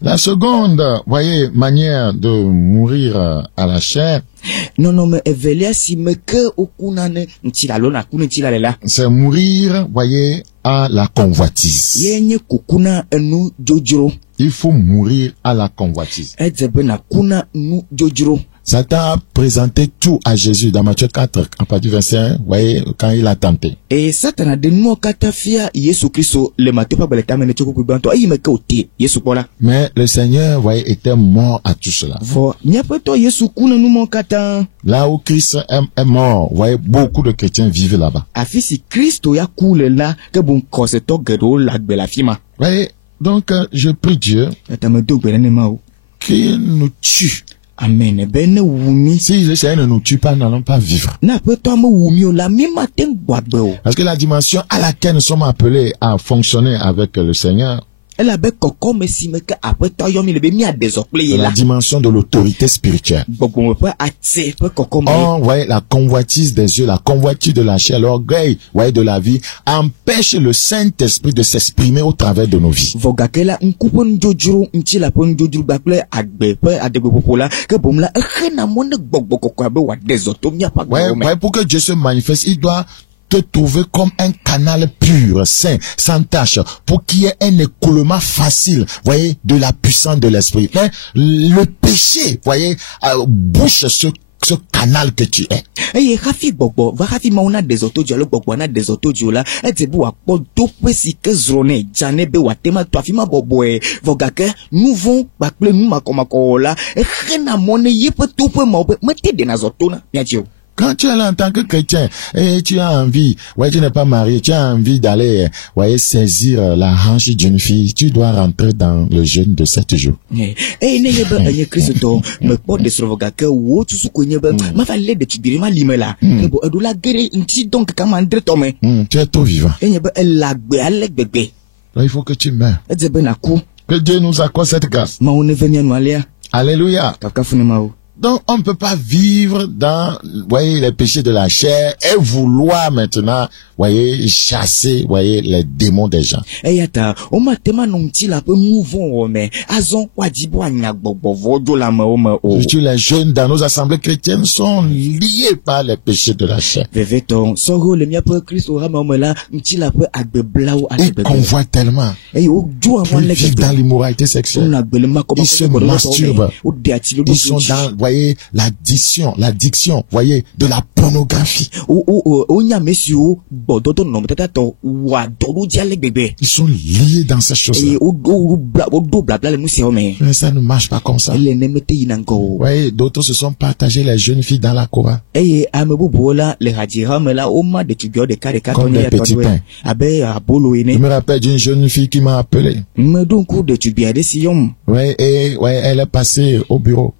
La seconde, voyez, manière de mourir à la chair, c'est mourir, voyez, à la convoitise. Il faut mourir à la convoitise. Satan a présenté tout à Jésus dans Matthieu 4, à partir du verset 1, voyez, quand il a tenté. Mais le Seigneur, voyez, était mort à tout cela. Là où Christ est mort, voyez, beaucoup de chrétiens vivent là-bas. Voyez, donc, je prie Dieu qu'il nous tue. Amen. Si le Seigneur ne nous tue pas, nous n'allons pas vivre. Parce que la dimension à laquelle nous sommes appelés à fonctionner avec le Seigneur, la dimension de l'autorité spirituelle. Oh, voyez, la convoitise des yeux, la convoitise de la chair, l'orgueil, voyez, de la vie, empêche le Saint-Esprit de s'exprimer au travers de nos vies. Ouais, pour que Dieu se manifeste, il doit te trouver comme un canal pur, sain, sans tache, pour qu'il y ait un écoulement facile, voyez, de la puissance de l'esprit. Mais le péché, voyez, bouche ce canal que tu es. Quand tu es là en tant que chrétien et tu as envie, ouais, tu n'es pas marié, tu as envie d'aller, ouais, saisir la hanche d'une fille, tu dois rentrer dans le jeûne de 7 jours. Tu es tout vivant. Là, il faut que tu meurs. Que Dieu nous accorde cette grâce. Alléluia. Donc, on ne peut pas vivre dans, voyez, les péchés de la chair et vouloir maintenant, voyez, chasser, voyez, les démons des gens. Surtout les jeunes dans nos assemblées chrétiennes sont liés par les péchés de la chair. Ils convoitent tellement. Ils vivent dans l'immoralité sexuelle. Ils se masturbent. Ils sont dans, voyez, l'addiction, voyez, de la pornographie. Ils sont liés dans ces choses-là. Mais ça ne marche pas comme ça. Ouais, d'autres se sont partagés les jeunes filles dans la Cora. Comme des petits pains. Je me rappelle d'une jeune fille qui m'a appelé. Ouais, elle est passée au bureau.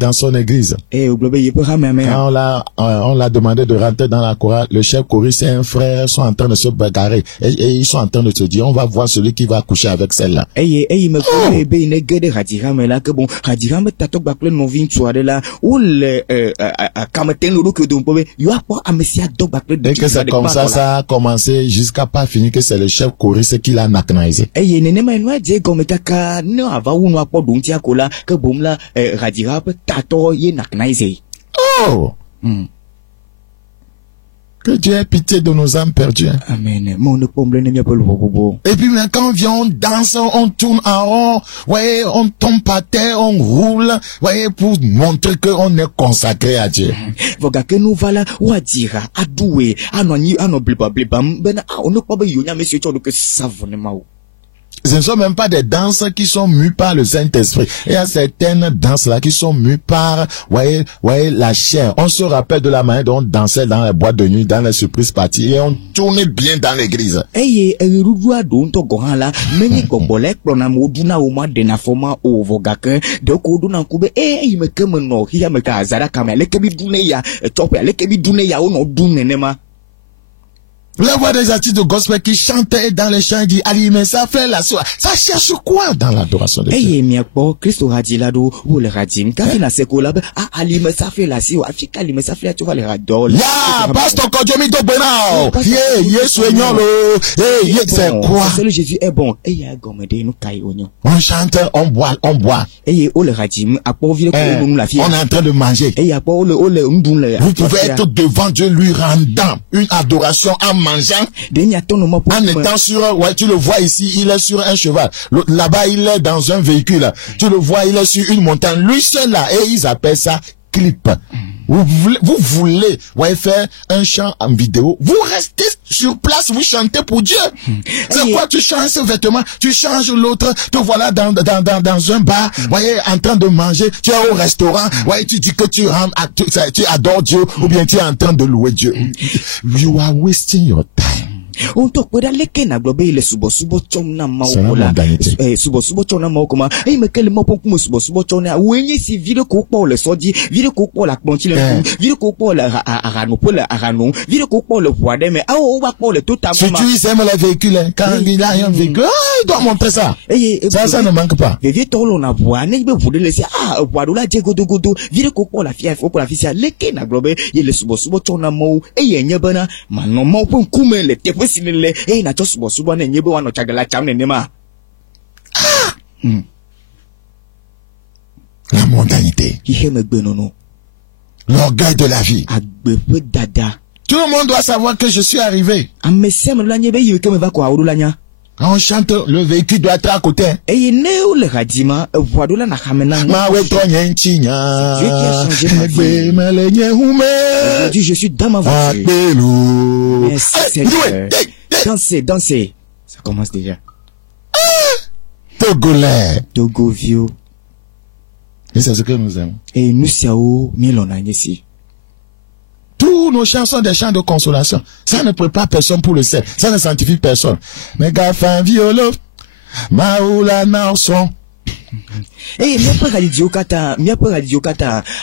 Dans son église. Quand on l'a demandé de rentrer dans la chorale, le chef choriste et un frère sont en train de se bagarrer. Et ils sont en train de se dire, on va voir celui qui va coucher avec celle-là. Et que c'est comme ça a commencé jusqu'à pas finir que c'est le chef choriste qui l'a naknaisé. Oh! Que Dieu ait pitié de nos âmes perdues. Amen. Et puis quand on vient, on danse, on tourne en rond, voyez, on tombe par terre, on roule, voyez, pour montrer qu'on est consacré à Dieu. Ce ne sont même pas des danses qui sont mues par le Saint-Esprit. Il y a certaines danses-là qui sont mues par, voyez, la chair. On se rappelle de la manière dont on dansait dans les boîtes de nuit, dans les surprises parties, et on tournait bien dans l'église. Là, voir des artistes de gospel qui chantaient dans les chants, disent, allez, mais ça fait la soie. Ça cherche quoi dans l'adoration de Dieu? Yeah, pasteur Kodjomi do Benao. Yeah, c'est quoi? On chante, on boit. On est en train de manger. Vous pouvez être devant Dieu lui rendant une adoration en mangeant, en étant sur, tu le vois ici, il est sur un cheval. Là-bas, il est dans un véhicule. Tu le vois, il est sur une montagne. Lui seul là, et ils appellent ça clip. Vous voulez faire un chant en vidéo, vous restez sur place, vous chantez pour Dieu. C'est quoi, tu changes ce vêtement, tu changes l'autre, te voilà dans un bar, voyez, en train de manger, tu es au restaurant, voyez, tu dis que tu adores Dieu, ou bien tu es en train de louer Dieu. You are wasting your time. C'est la mondanité. Si tu aimes les véhicules, quand il a un véhicule, il doit montrer ça. Ça ne manque pas. La mondanité. L'orgueil de la vie. Tout le monde doit savoir que je suis arrivé. Quand on chante, le véhicule doit être à côté. Aujourd'hui, je suis dans ma voiture. Dansez. Ça commence déjà. Togolais. Togovio. Et c'est ce que nous aimons. Et nous sommes ici. Tous nos chants sont des chants de consolation. Ça ne prépare personne pour le ciel. Ça ne sanctifie personne. Mais gafin violo, maoula naoson. Eh, radio kata,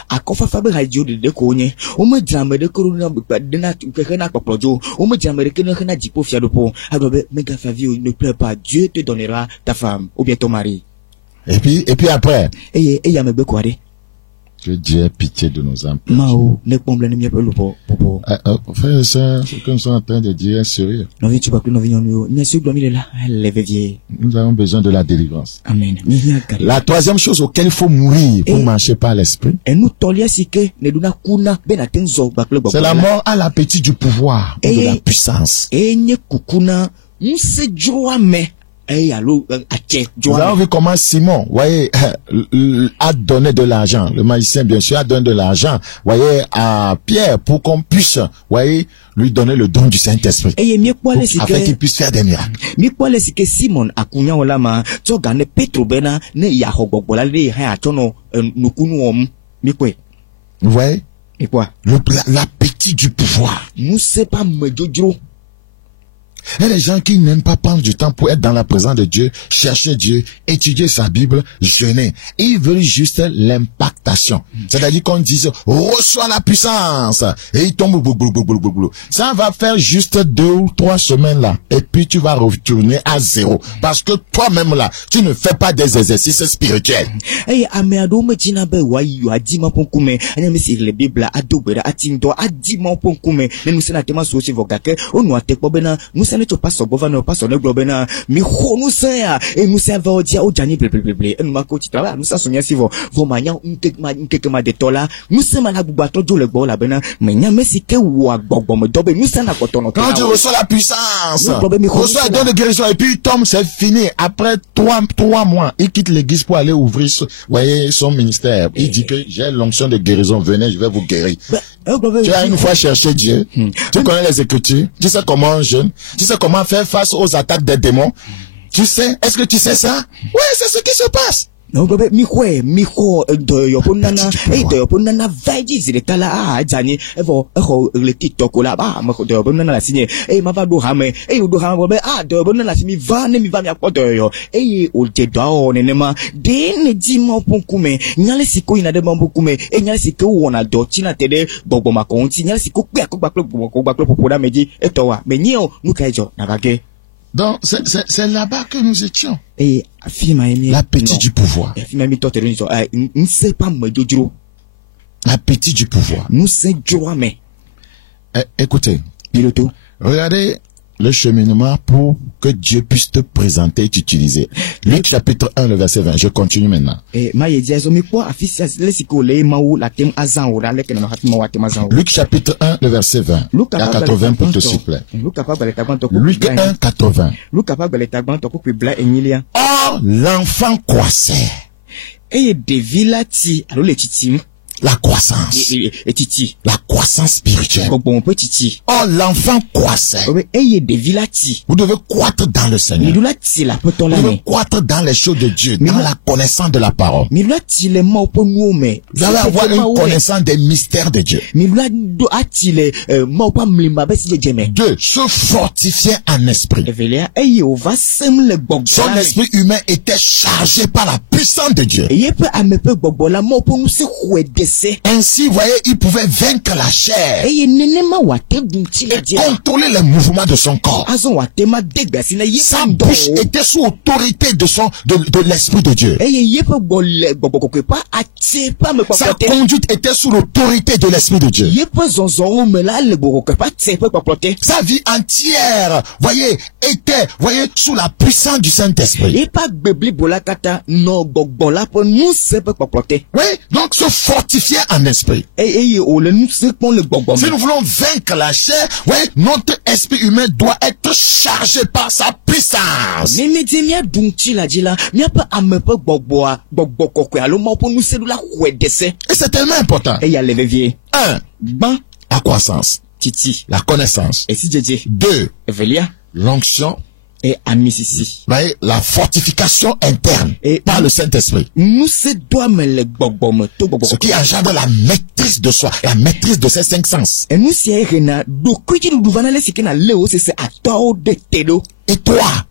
akofa fabe radio de dekonye. Ome drame de corona de kena poplojo. Ome drame de kena dipo fiadopo. Adobe mega favio ne pleure pas. Dieu te donnera ta femme ou bien ton mari. Et puis après. Ya me bekwade. Que Dieu ait pitié de nos âmes. Mao, ne pomble ne mieux le popo. Frère et sœur, ce que nous sommes en train de dire est sérieux. Nous avons besoin de la délivrance. Amen. La troisième chose auquel il faut mourir pour marcher par l'esprit, c'est la mort à l'appétit du pouvoir et de la puissance. Nous avons vu comment Simon, voyez, a donné de l'argent. Le magicien, bien sûr, a donné de l'argent, voyez, à Pierre pour qu'on puisse, voyez, lui donner le don du Saint-Esprit. Afin qu'il puisse faire des miracles. Simon akunya olama to gane Petro bena ne ya hogbola le ha atono nukunu om mikwe. Vous voyez? Et quoi? L'appétit du pouvoir. Nous c'est pas medjodro. Et les gens qui n'aiment pas prendre du temps pour être dans la présence de Dieu, chercher Dieu, étudier sa Bible, jeûner. Ils veulent juste l'impactation. C'est-à-dire qu'on dise, reçois la puissance. Et ils tombent, ça va faire juste 2 ou 3 semaines là. Et puis tu vas retourner à 0. Parce que toi-même là, tu ne fais pas des exercices spirituels. Hey, ameado me jinabe wa yu adima ponkume. Anya me si le Bible adobera atindo adima ponkume. Ne nous na tema so vogake. Onu atekpo bena nous ne tu pas gouverneur pas son globena mi nous ça et nous ça va dire au jani blé et nous ma côté travail nous ça sonia si vos mania quelque ma de tola nous ça ma la bubato do le bola bena mais nya merci que wa gbogbo me dobe nous ça na kotono quand tu reçois la puissance reçois le don de guérison et puis Tom c'est fini après 3 mois il quitte l'église pour aller ouvrir voyez son ministère il dit que j'ai l'onction de guérison venez je vais vous guérir. Tu as une fois cherché Dieu tu connais les Écritures tu sais comment jeûne tu sais comment faire face aux attaques des démons? Tu sais? Est-ce que tu sais ça? Oui, c'est ce qui se passe. No gobe miko de yoponana de yoponana vaji ziletala jani evo le TikTok la ba ma de yoponana la signé ma va do hame do hame gobe de yoponana la mi va mi apoto yo o te do nenema de ne di mo ponkume nyale siko ina de mo ponkume nyale siko wona do tina tede bobo makonti nyale siko pe akogba popoda meji etowa menyo nukajo na bage. Donc, c'est là-bas que nous étions. L'appétit du pouvoir. L'appétit du pouvoir. Écoutez, regardez le cheminement pour que Dieu puisse te présenter et t'utiliser. Luc chapitre 1, le verset 20. Je continue maintenant. Luc chapitre 1, le verset 20. Il y a 80 pour te s'il plaît. Luc 1, 80. Or, l'enfant croissait. La croissance. La croissance spirituelle. Oh, l'enfant croissait. Vous devez croître dans le Seigneur. Vous devez croître dans les choses de Dieu, dans la connaissance de la parole. Vous allez avoir une connaissance des mystères de Dieu. 2. Se fortifier en esprit. Son esprit humain était chargé par la puissance de Dieu. Ainsi, voyez, il pouvait vaincre la chair et contrôler les mouvements de son corps. Sa bouche était sous autorité de l'Esprit de Dieu. Sa conduite était sous l'autorité de l'Esprit de Dieu. Sa vie entière, voyez, était, sous la puissance du Saint-Esprit. Oui, donc se fortifier en esprit. Si nous voulons vaincre la chair, notre esprit humain doit être chargé par sa puissance. Et c'est tellement important. 1. La croissance. La connaissance. 2. L'onction. La fortification interne par le Saint-Esprit. Ce qui engendre la maîtrise de soi, la maîtrise de ses 5 sens. Et toi,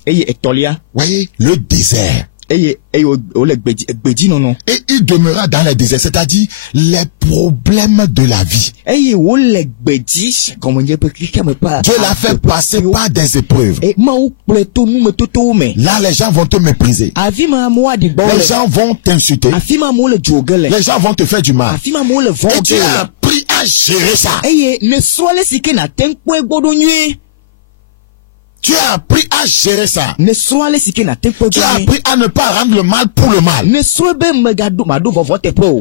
voyez, le désert. Et il demeura dans les déserts, c'est-à-dire les problèmes de la vie. Dieu l'a fait passer par des épreuves. Là, les gens vont te mépriser. Les gens vont t'insulter. Les gens vont te faire du mal. Et tu as appris à gérer ça. Tu as appris à gérer ça. Tu as appris à ne pas rendre le mal pour le mal.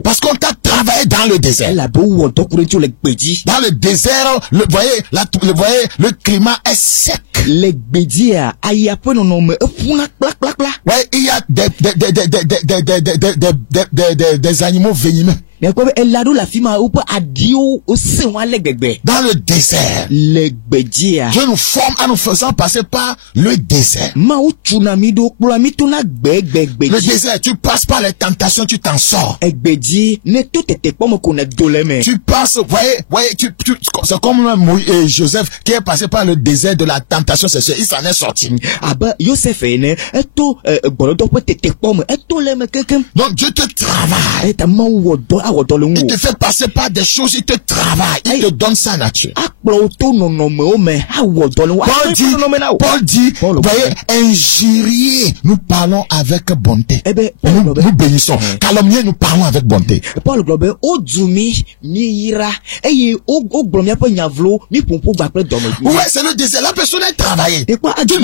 Parce qu'on t'a travaillé travailler dans le désert. Dans le désert, voyez, le climat est sec. Ouais, il y a des animaux venimeux. Dans le désert, Dieu nous forme en nous faisant passer par le désert. Le désert, tu passes par les tentations, tu t'en sors. Tu passes, voyez, c'est comme Joseph qui est passé par le désert de la tentation sexuelle. Il s'en est sorti. Donc Dieu te travaille. Il te fait passer par des choses, il te travaille, il te donne sa nature. Paul dit, voyez, injurier, nous parlons avec bonté. Nous bénissons. Calomnier, nous parlons avec bonté. Ouais, c'est le désert. La personne est travaillée. Tu ne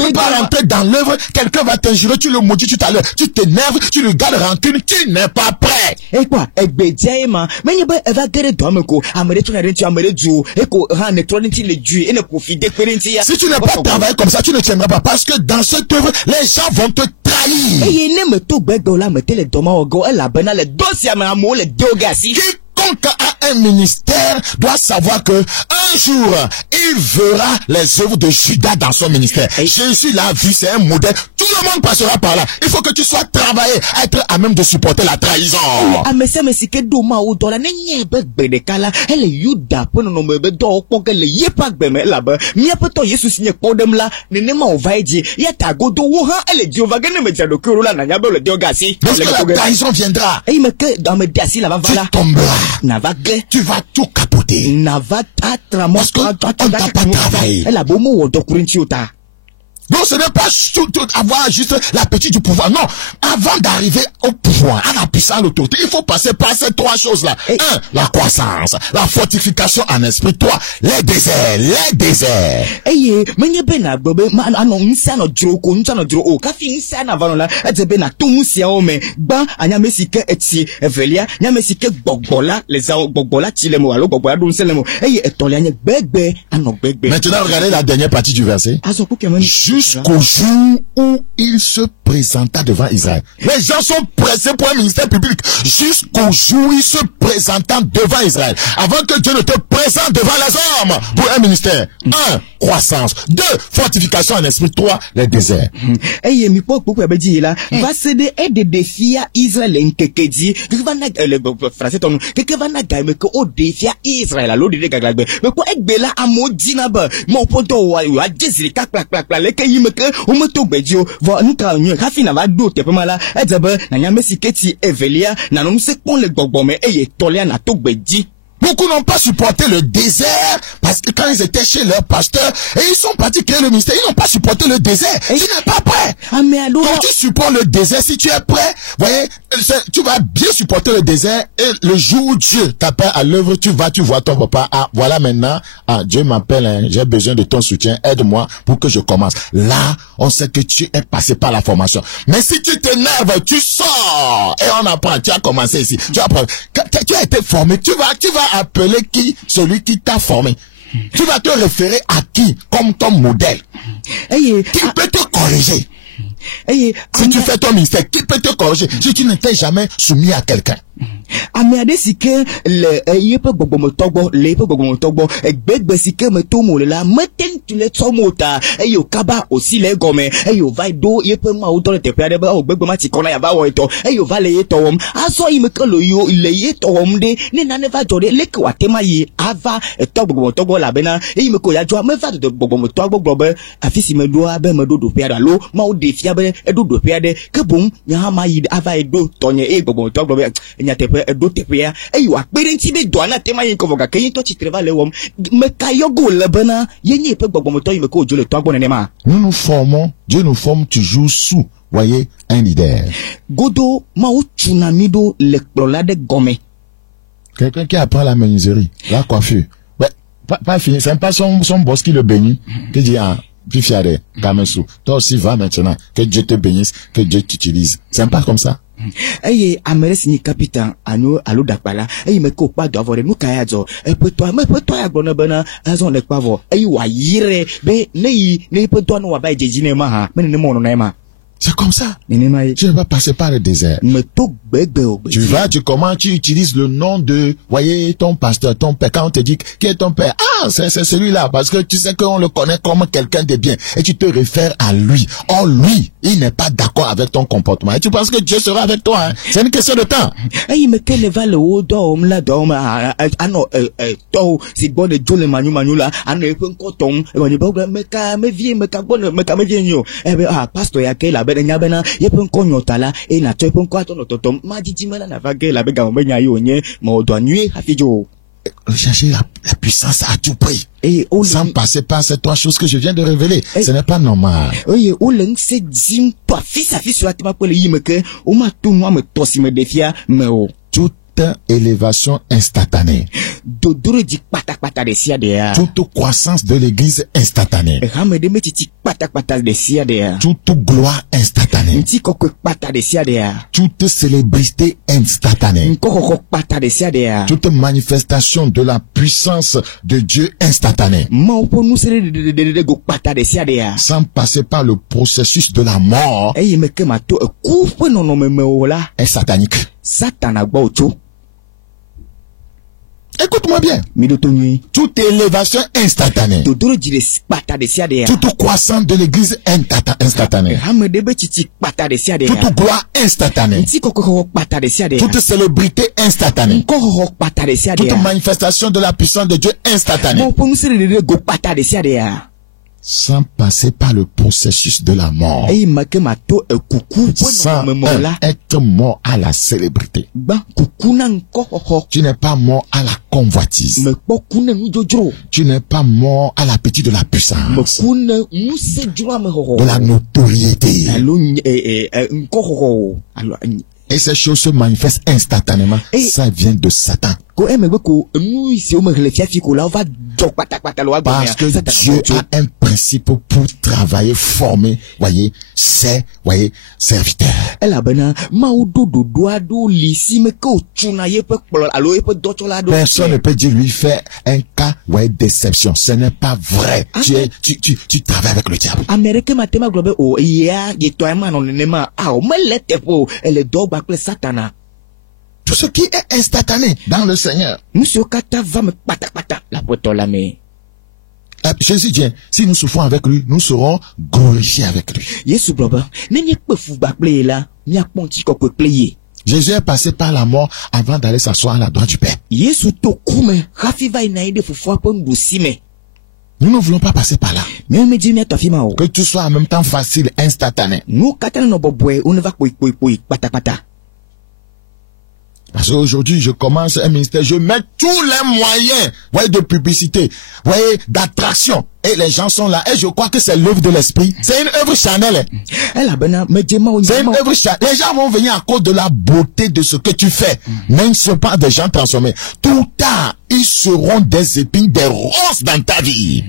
peux pas rentrer dans l'œuvre. Quelqu'un va t'injurer, tu le maudis tout à l'heure. Tu t'énerves, tu le gardes rancune, tu n'es pas prêt. Si tu n'es pas travaillé comme ça, tu ne tiendras pas. Parce que dans cette œuvre, les gens vont te trahir. Quiconque a un ministère doit savoir que un jour, il verra les œuvres de Judas dans son ministère. Jésus l'a vu, c'est un modèle. Tout le monde passera par là. Il faut que tu sois travaillé à être à même de supporter la trahison. Lorsque la trahison viendra, tu tomberas. Tu vas tout capoter. Parce qu'on ne t'a pas travaillé. Donc ce n'est pas avoir juste l'appétit du pouvoir. Non, avant d'arriver au pouvoir, à la puissance, l'autorité, il faut passer par ces trois choses-là. La croissance, la fortification en esprit. Les déserts. Maintenant, regardez la dernière partie du verset. Jusqu'au jour où il se présenta devant Israël. Les gens sont pressés pour un ministère public. Jusqu'au jour où il se présenta devant Israël. Avant que Dieu ne te présente devant les hommes pour un ministère. 1. Croissance. 2. Fortification en esprit. 3. Les déserts. Beaucoup n'ont pas supporté le désert parce que quand ils étaient chez leur pasteur et ils sont partis créer le ministère, ils n'ont pas supporté le désert. Tu n'es pas prêt. Quand tu supportes le désert, si tu es prêt, voyez, tu vas bien supporter le désert et le jour où Dieu t'appelle à l'œuvre, tu vois ton papa. Voilà maintenant, Dieu m'appelle, j'ai besoin de ton soutien, aide-moi pour que je commence. Là, on sait que tu es passé par la formation. Mais si tu t'énerves, tu sors et on apprend, tu as commencé ici. Tu apprends. Tu as été formé, tu vas appeler qui? Celui qui t'a formé. Tu vas te référer à qui comme ton modèle? Qui peut te corriger? Si tu fais ton ministère, qui peut te corriger si tu n'étais jamais soumis à quelqu'un? Amiade sike le yepe gbogbo togbo le yepe gbogbo togbo egbegbe sike me to mo la meten tu le tomota eyo kaba aussi le gome eyo vai do yepe ma o do te pe ba o gbegbe ma ti kona ya ba wo ito eyo va le yeto wom aso yi me ke lo yo le yeto wom de ni na never do le ke wa tema yi ava gbogbo togbo la bena eyi me ko ya jo me va do gbogbo togbo gbogbo afisi me do abe me do pe ada lo ma o de fia be e do pe ade ke bum nya ha ma yi ava e do tonye e gbogbo togbo be nya te pe do te pe eyo akperenti be do ana tema yi ko voga ke yin to ti treva le wom me kayogo le bena yenye pe gbogbo to yi me ko jo le togbo ne ma. Nous nous formons, Dieu nous forme toujours sous, voyez, un leader. Godo ma o tsunamido le klolade gome. Quelqu'un qui apprend la menuiserie, la coiffure. Ouais, pas fini, c'est pas son boss qui le bénit, qui dit puis fier Kamensou. Toi aussi va maintenant, que Dieu te bénisse, que Dieu t'utilise. C'est pas comme ça. Eye ameres ni capitaine anu alo dakbala. Eye me ko pa do avore nu kaya zo. E peut-toi ya gbona bana azon le pavo. Eye wa yire be ne peut-toi no wa ba jejine ma ha. Me ne mo no na ma. C'est comme ça. Tu ne vas passer par le désert. Tu utilises le nom de, voyez, ton pasteur, ton père. Quand on te dit, qui est ton père? Ah, c'est celui-là, parce que tu sais qu'on le connaît comme quelqu'un de bien. Et tu te réfères à lui. Or, lui, il n'est pas d'accord avec ton comportement. Et tu penses que Dieu sera avec toi, hein? C'est une question de temps. Bena yepon konyotala e na tepon kwato no totom majijimala na vage la bega mbenya yonye mo doanue hafijo. Rechercher la puissance à tout prix. Et sans passer par ces trois choses que je viens de révéler. Ce n'est pas normal. Oui, ou l'un se dit toi fils à fils sur la tima pour le yimeke ou ma tout moi me tosi me défia me o. Toute élévation instantanée. Toute croissance de l'église instantanée. Toute gloire instantanée. Toute célébrité instantanée. Toute manifestation de la puissance de Dieu instantanée. Sans passer par le processus de la mort. Est satanique. Écoute-moi bien. Toute élévation instantanée. Toute croissance de l'église instantanée. Toute gloire instantanée. Toute célébrité instantanée. Toute manifestation de la puissance de Dieu instantanée. Sans passer par le processus de la mort. Sans être mort à la célébrité. Tu n'es pas mort à la convoitise. Tu n'es pas mort à l'appétit de la puissance. De la notoriété. Et ces choses se manifestent instantanément. Ça vient de Satan. Parce que Dieu a un principe pour travailler, former, ses serviteurs. Personne ne peut dire lui faire un cas d'exception. Ce n'est pas vrai. Tu travailles avec le diable. Tout ce qui est instantané dans le Seigneur. Jésus dit, si nous souffrons avec lui, nous serons glorifiés avec lui. Jésus est passé par la mort avant d'aller s'asseoir à la droite du Père. Nous ne voulons pas passer par là. Que tout soit en même temps facile, instantané. Parce qu'aujourd'hui, je commence un ministère, je mets tous les moyens, de publicité, d'attraction. Et les gens sont là. Et je crois que c'est l'œuvre de l'esprit. C'est une œuvre charnelle. C'est une œuvre charnelle. Les gens vont venir à cause de la beauté de ce que tu fais. Mais ils ne sont pas des gens transformés. Tout tard, ils seront des épines, des roses dans ta vie.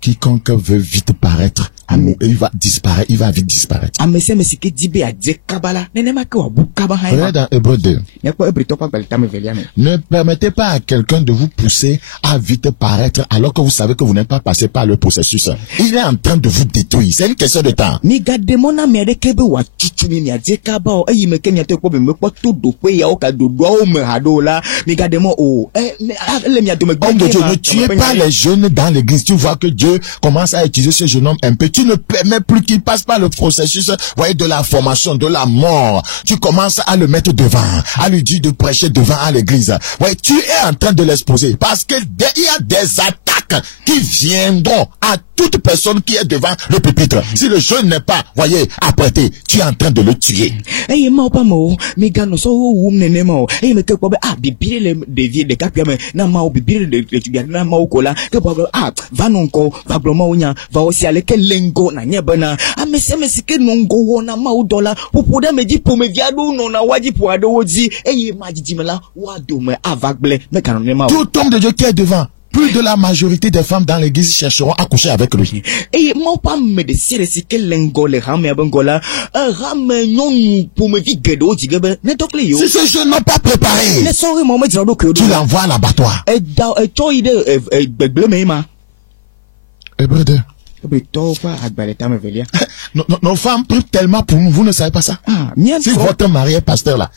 Quiconque veut vite paraître, il va disparaître, il va vite disparaître. Regardez dans Hébreux 2. Ne permettez pas à quelqu'un de vous pousser à vite paraître alors que vous savez que vous n'êtes pas passé par le processus. Il est en train de vous détruire. C'est une question de temps. Ne tuez pas les jeunes dans l'église. Tu vois que Dieu commence à utiliser ce jeune homme un peu. Tu ne permets plus qu'il passe par le processus, de la formation, de la mort. Tu commences à le mettre devant, à lui dire de prêcher devant à l'église. Tu es en train de l'exposer parce que il y a des attaques plaques qui viendront à toute personne qui est devant le pupitre. Si le jeune n'est pas, voyez, apprêté, tu es en train de le tuer. Eh, ma pas mo, mais gano so wum nene mo. Eh, mais que quoi bibire le devier de cap mais na ma bibire de tuer na ma kola. Que va nonko, va glomo nya, va aussi aller que lengo na nyebana. Ah mais c'est que nongo na ma dola. Pour poder me dire pour me viado non na wadi pour ado ozi. Eh, ma dit me la wado me avagle me kanone ma. Tout homme de Dieu qui est devant. Plus de la majorité des femmes dans l'église chercheront à coucher avec lui. Et moi pas me décider si que l'engole rame abangola rame non pour me dire que d'autres gars ne te plaît. Si ces jeunes n'ont pas préparé, tu l'envoies à l'abattoir. Et toi il est blâmé ma. Brother. Nos femmes prient tellement pour nous, vous ne savez pas ça. Si votre mari est pasteur là,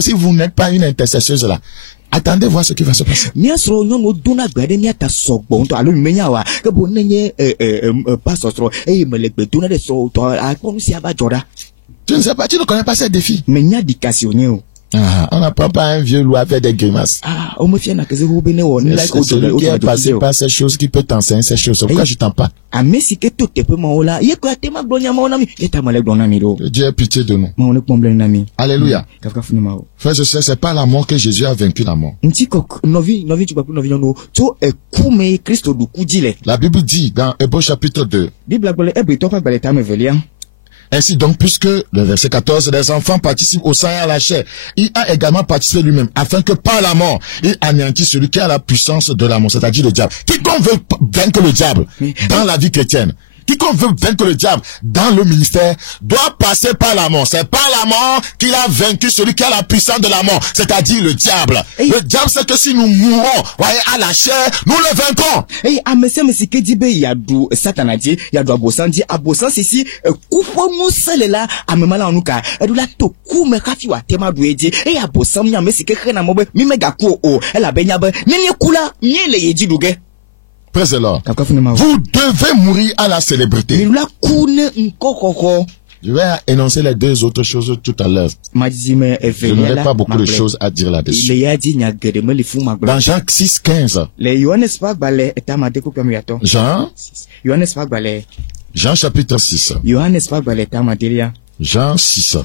si vous n'êtes pas une intercesseuse là, attendez voir ce qui va se passer. Je ne sais pas, tu ne connais pas ces défis. On n'apprend pas un vieux loup à faire des grimaces. C'est celui qui est passé par ces choses qui peut t'enseigner ces choses. Pourquoi je t'en parle? Dieu ait pitié de nous. Alléluia. Frère, je sais, c'est pas la mort que Jésus a vaincu la mort. La Bible dit dans Hébreux chapitre 2. Ainsi donc, puisque, le verset 14, les enfants participent au sang et à la chair, il a également participé lui-même, afin que par la mort, il anéantisse celui qui a la puissance de la mort, c'est-à-dire le diable. Quiconque veut vaincre le diable dans la vie chrétienne, quiconque veut vaincre le diable dans le ministère, doit passer par la mort. C'est par la mort qu'il a vaincu celui qui a la puissance de la mort, c'est-à-dire le diable. Le diable, c'est que si nous mourons, voyez, à la chair, nous le vaincrons. Praise the Lord. Vous devez mourir à la célébrité. Je vais énoncer les deux autres choses tout à l'heure. Je n'aurai pas beaucoup de choses à dire là-dessus. Dans Jean 6:15. Jean chapitre 6. Jean 6.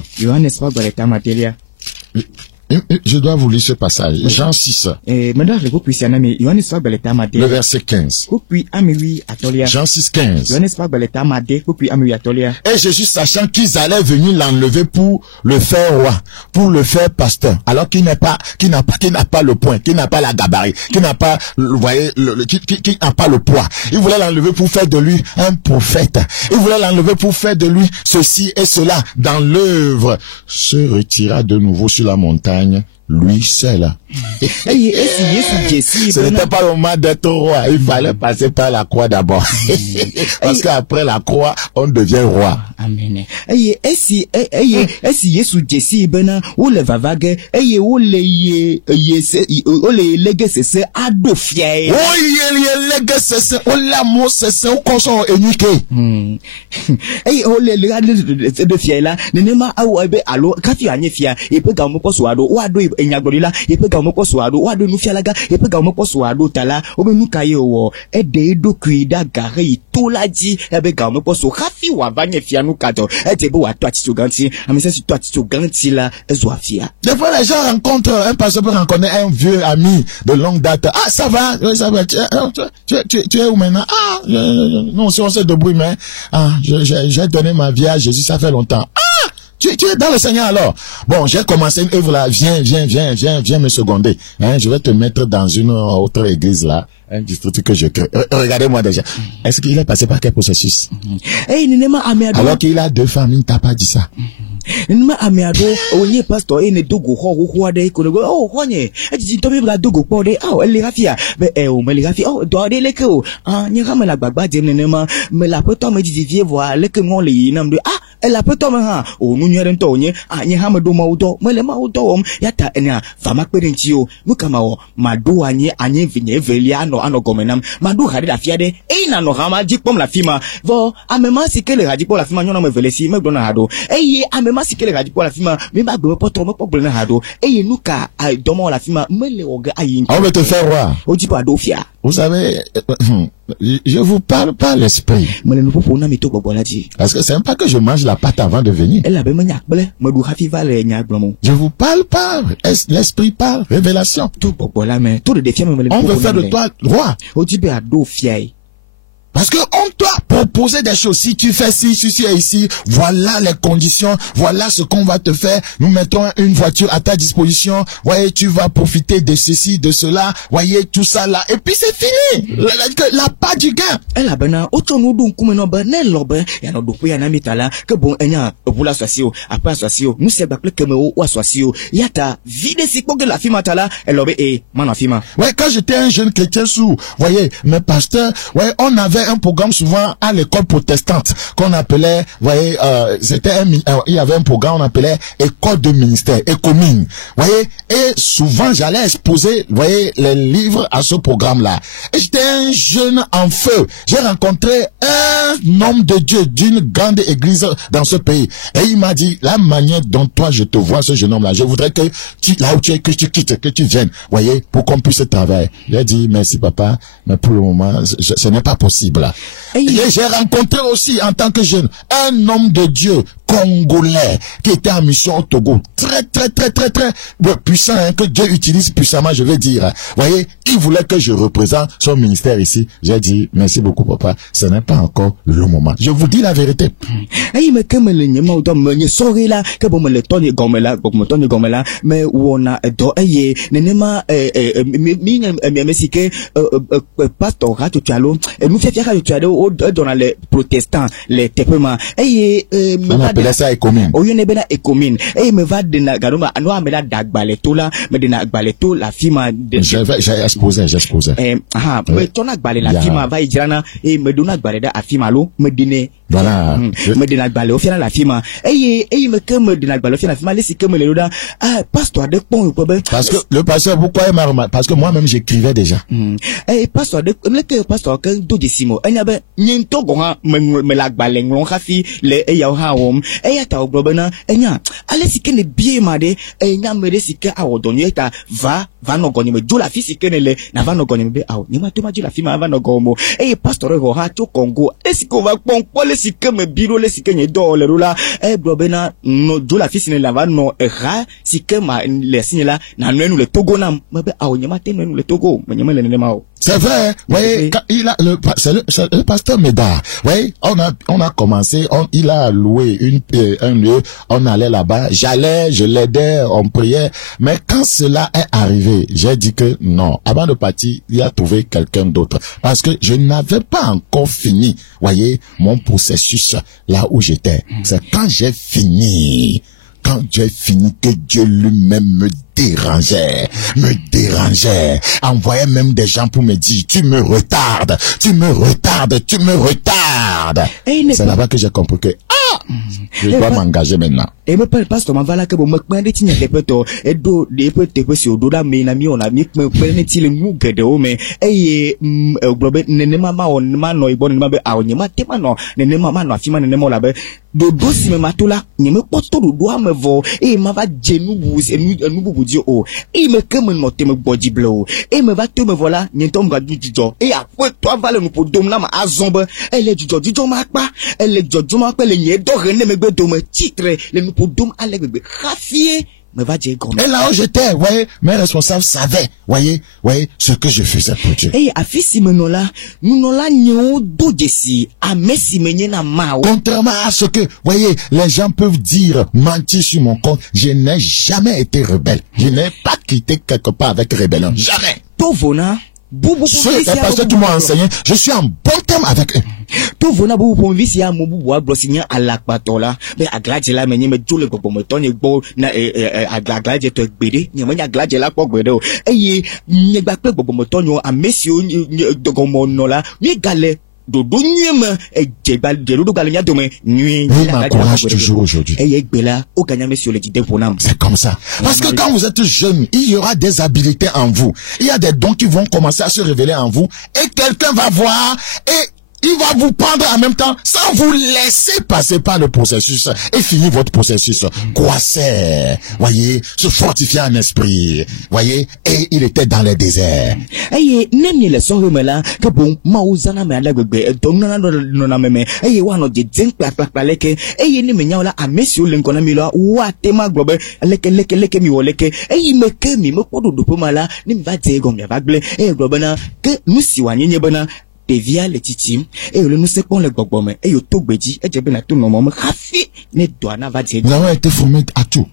Je dois vous lire ce passage. Jean 6. Le verset 15. Jean 6, 15. Et Jésus, sachant qu'ils allaient venir l'enlever pour le faire roi, pour le faire pasteur, alors qu'il n'a pas le point, qu'il n'a pas la gabarit, qu'il n'a pas, vous voyez, qui n'a pas le poids. Il voulait l'enlever pour faire de lui un prophète. Il voulait l'enlever pour faire de lui ceci et cela dans l'œuvre. Se retira de nouveau sur la montagne. Lui seul. Ce n'était pas le moment d'être roi. Il fallait passer par la croix d'abord. Parce qu'après la croix, on devient roi. Amen. Tala obenukayo ededo kuida gare tolaji ebe ga omeposo kafi wa banye fianu kato etebo wa twatito ganti amese si twatito ganti la ezoafia. Des fois les gens rencontrent un pasteur peut rencontrer un vieux ami de longue date. Ah ça va, oui, ça va. Tu es où maintenant? Ah non, si on s'est débrouillé mais j'ai donné ma vie à Jésus, ça fait longtemps. Ah tu es dans le Seigneur alors. Bon, j'ai commencé une œuvre là. Viens me seconder. Je vais te mettre dans une autre église là. Un district que je crée. Regardez-moi déjà. Est-ce qu'il est passé par quel processus? Alors qu'il a 2 femmes, il ne t'a pas dit ça. Nima amiado onye pastor ene dogo ho de ko honye ejiji to bibla dogo po de ele rafia be o me le rafia do de leke o nya ga me la gbagba je nema me la peto me jiji vie voir leke ngol yi nam de elle a peto me ha o nu nyere nto onye nya ha me do ma udo me le ma udo om yata ena fama kperinti o nu kama o madu anye vinye eveli ano gomenam madu hari rafia de na no ha ma jipom la fima vo amema sikele ha jipom la fima nyona me velesi me dona hado masikele radio pour la fima mais ba gbe poto me problème hado nuka domo la fima me le oga ayin on veut te faire roi o jipa do fia vous savez, je vous parle pas l'esprit. Parce que c'est même pas que je mange la pâte avant de venir. Je vous parle pas l'esprit par révélation. On veut faire de toi roi. Parce que on doit proposer des choses. Si tu fais ci, ceci et ici, voilà les conditions, voilà ce qu'on va te faire. Nous mettons une voiture à ta disposition. Voyez, tu vas profiter de ceci, de cela. Voyez, tout ça là. Et puis c'est fini. La part du gain. Ouais, quand j'étais un jeune chrétien sourd, voyez, mes pasteurs, ouais, on avait un programme souvent à l'école protestante qu'on appelait, voyez, il y avait un programme on appelait école de ministère, écomine, voyez, et souvent j'allais exposer, voyez, les livres à ce programme-là. Et j'étais un jeune en feu. J'ai rencontré un homme de Dieu d'une grande église dans ce pays. Et il m'a dit, la manière dont toi je te vois, ce jeune homme-là, je voudrais que là où tu es, que tu quittes, que tu viennes, voyez, pour qu'on puisse travailler. J'ai dit, merci papa, mais pour le moment, ce n'est pas possible. Et j'ai rencontré aussi en tant que jeune un homme de Dieu congolais qui était en mission au Togo, très puissant, hein, que Dieu utilise puissamment, je vais dire. Voyez, il voulait que je représente son ministère ici. J'ai dit merci beaucoup papa, ce n'est pas encore le moment. Je vous dis la vérité. Dans les protestants, les tepema, on appelait ça écomine. Me va de Nagaroma, no amela dagbaleto me de nagbaleto la fima de. J'ai exposé. Me tona gbale la fima va ijrana me dona gbaleda afimalo me dine. Voilà. Me de nagbale ofia la fima. Me que me de nagbale ofia la fima les que me le loda. Pasteur de pont parce que le pasteur pourquoi il m'a remarqué parce que moi-même j'écrivais déjà. Pasteur de le pasteur que dodissimo. Enyabe nyento goha me la gbale nglon khafi le eya hom ta obrobena enya ale sike ne bie made enya mere sike awodonye ta va no gonye me jola fi sike ne le na va no gonye me be awo nyema to ma jola fi ma va no gomo pastor ho ha to Congo le sike va pon le sike me biro le sike nye do le rula brobena no jola fi sine la va no ra sike ma le signe la na nenu le Togo na me be awo nyema te nenu le Togo me nyema le ne ma o. C'est vrai, voyez, il a le pasteur Médard. Voyez, on a commencé, il a loué un lieu, on allait là-bas, je l'aidais, on priait, mais quand cela est arrivé, j'ai dit que non, avant de partir, il a trouvé quelqu'un d'autre, parce que je n'avais pas encore fini, voyez, mon processus là où j'étais. C'est quand j'ai fini que Dieu lui-même me dérangeait, envoyait même des gens pour me dire, tu me retardes. C'est là-bas que j'ai compris que, je dois m'engager maintenant. Et me parle pasteur man vala que bon me prendre ti nyeke peto e do de peut si o do da me na mi ona mi me prendre ti le mu gede o me globe nene mama on ma no ibo nene ma be a onyema te ma no nene mama no afima nene mo la be do si me matula nyeme poto do ame vo ma va jenu bus enu bubu di o me ke me no te me body blow me va te me voilà nyentom ga du dijo a fo to vale no po dom na ma azombe le dijo ma pa le dijo ma pa le nye do rene me gbe do me titre le pour dom avec bébé rafié me va dire comme et là où j'étais voyez mes responsables savaient voyez ce que je faisais pour Dieu afisi menola nunola nyo do desi a messi menye na mao contrairement à ce que voyez les gens peuvent dire mentir sur mon compte je n'ai jamais été rebelle je n'ai pas quitté quelque part avec rébellion jamais tovona parce que tu m'as enseigné, je suis en bon terme avec eux. Tout vona bu pour visi ya mo bu brosinya alakpatola mais aglaje la menye me jole gogo mo tonye gbo na aglaje to gbede ni me aglaje la po gbede o nye gba pe gogo mo tonyo amesi o dogo mo no la mi gale dodo nyema djeba dodo gale nya dome nuit m'encourage toujours aujourd'hui. C'est comme ça. Parce que quand vous êtes jeune, il y aura des habilités en vous. Il y a des dons qui vont commencer à se révéler en vous et quelqu'un va voir et il va vous prendre en même temps sans vous laisser passer par le processus et finir votre processus. Croisser, voyez, se fortifier en esprit, voyez, et il était dans le désert. Aye, nemi le so me la que bon mauzana me ala gbegbe donna no meme aye wa no de den kla leke aye ni me nyaola amesi o lenko na mi lo wa tema globe leke mi wo leke aye me ke mi me kodo do mala ni mi va te go mi va gble aye globe na ke nusi wa nyenye bana devia le titi et le nous sepon le gogbome et yo togbeji et jebe na tout no mo hafi ne doana va dire. Nous avons été formés à tout.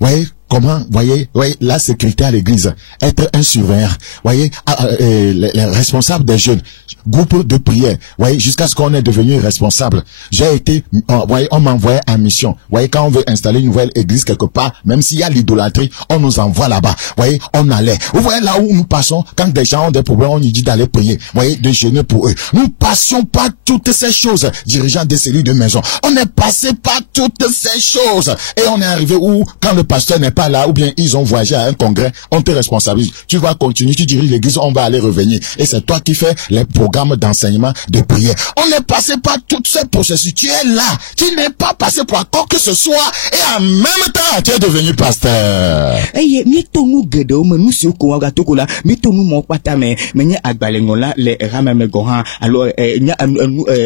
Voyez comment, voyez, la sécurité à l'église, être un surveillant, voyez, les responsables des jeunes, groupe de prière, voyez, jusqu'à ce qu'on est devenu responsable. J'ai été, voyez, on m'envoyait en mission. Voyez, quand on veut installer une nouvelle église quelque part, même s'il y a l'idolâtrie, on nous envoie là-bas. Voyez, on allait. Vous voyez là où nous passons, quand des gens ont des problèmes, on nous dit d'aller prier. Voyez, de jeûner pour eux. Nous passions par toutes ces choses, dirigeants des cellules de maison. On est passé par toutes ces choses. Et on est arrivé où, quand le pasteur n'est pas là, ou bien ils ont voyagé à un congrès, on te responsabilise. Tu vas continuer, tu diriges l'église, on va aller revenir. Et c'est toi qui fais les programmes d'enseignement, de prière. On est passé par toutes ces processus. Tu es là. Tu n'es pas passé par quoi que ce soit. Et en même temps, tu es devenu pasteur. Aye, mitonu gedo me nusi ko wa tokola, mitonu mo pata me nya agbalengola le ramame gohan. Alors nya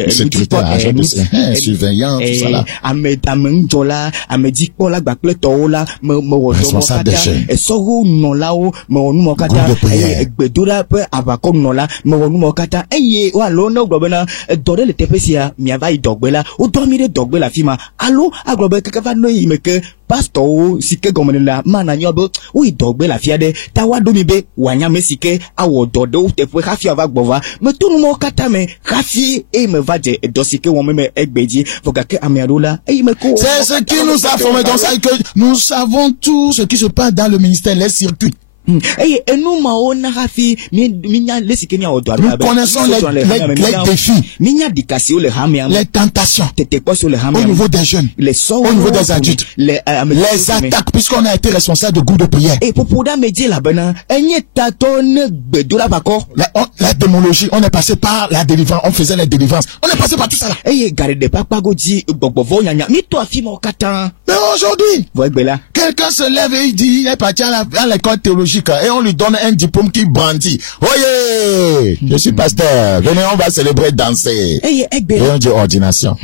sécurité, surveillant, tout ça là. Amenjola, amedi ko la gbakle to la me responsable des jeunes. Et soro no lao me onu mo kata gbedora pe abako no la me onu mo kata eye wa lo no gbona dore le tepesia mi ava idogbela o dormire dogbela fima allo aglobe kaka no imeke pastor o sike gomenela mana nyobo o idogbela fiade tawa domi be wanya mesike awo dodo tepe hafi ava gbova me tunu mo kata me hafi e me vaje dosike won me egbeji fogake amiarola e me ko. C'est ce qui nous a formé comme ça que nous savons tout ce qui se passe dans le ministère, les circuits. Nous connaissons les défis, les tentations au niveau des jeunes, au niveau des adultes, les attaques, puisqu'on a été responsable de groupe de prière. La démologie, on est passé par la délivrance, on faisait les délivrances, on est passé par tout ça là. Mais aujourd'hui, quelqu'un se lève et il dit, il est parti à l'école théologique et on lui donne un diplôme qui brandit. Oyez, je suis pasteur. Venez, on va célébrer, danser. Et on dit ordination.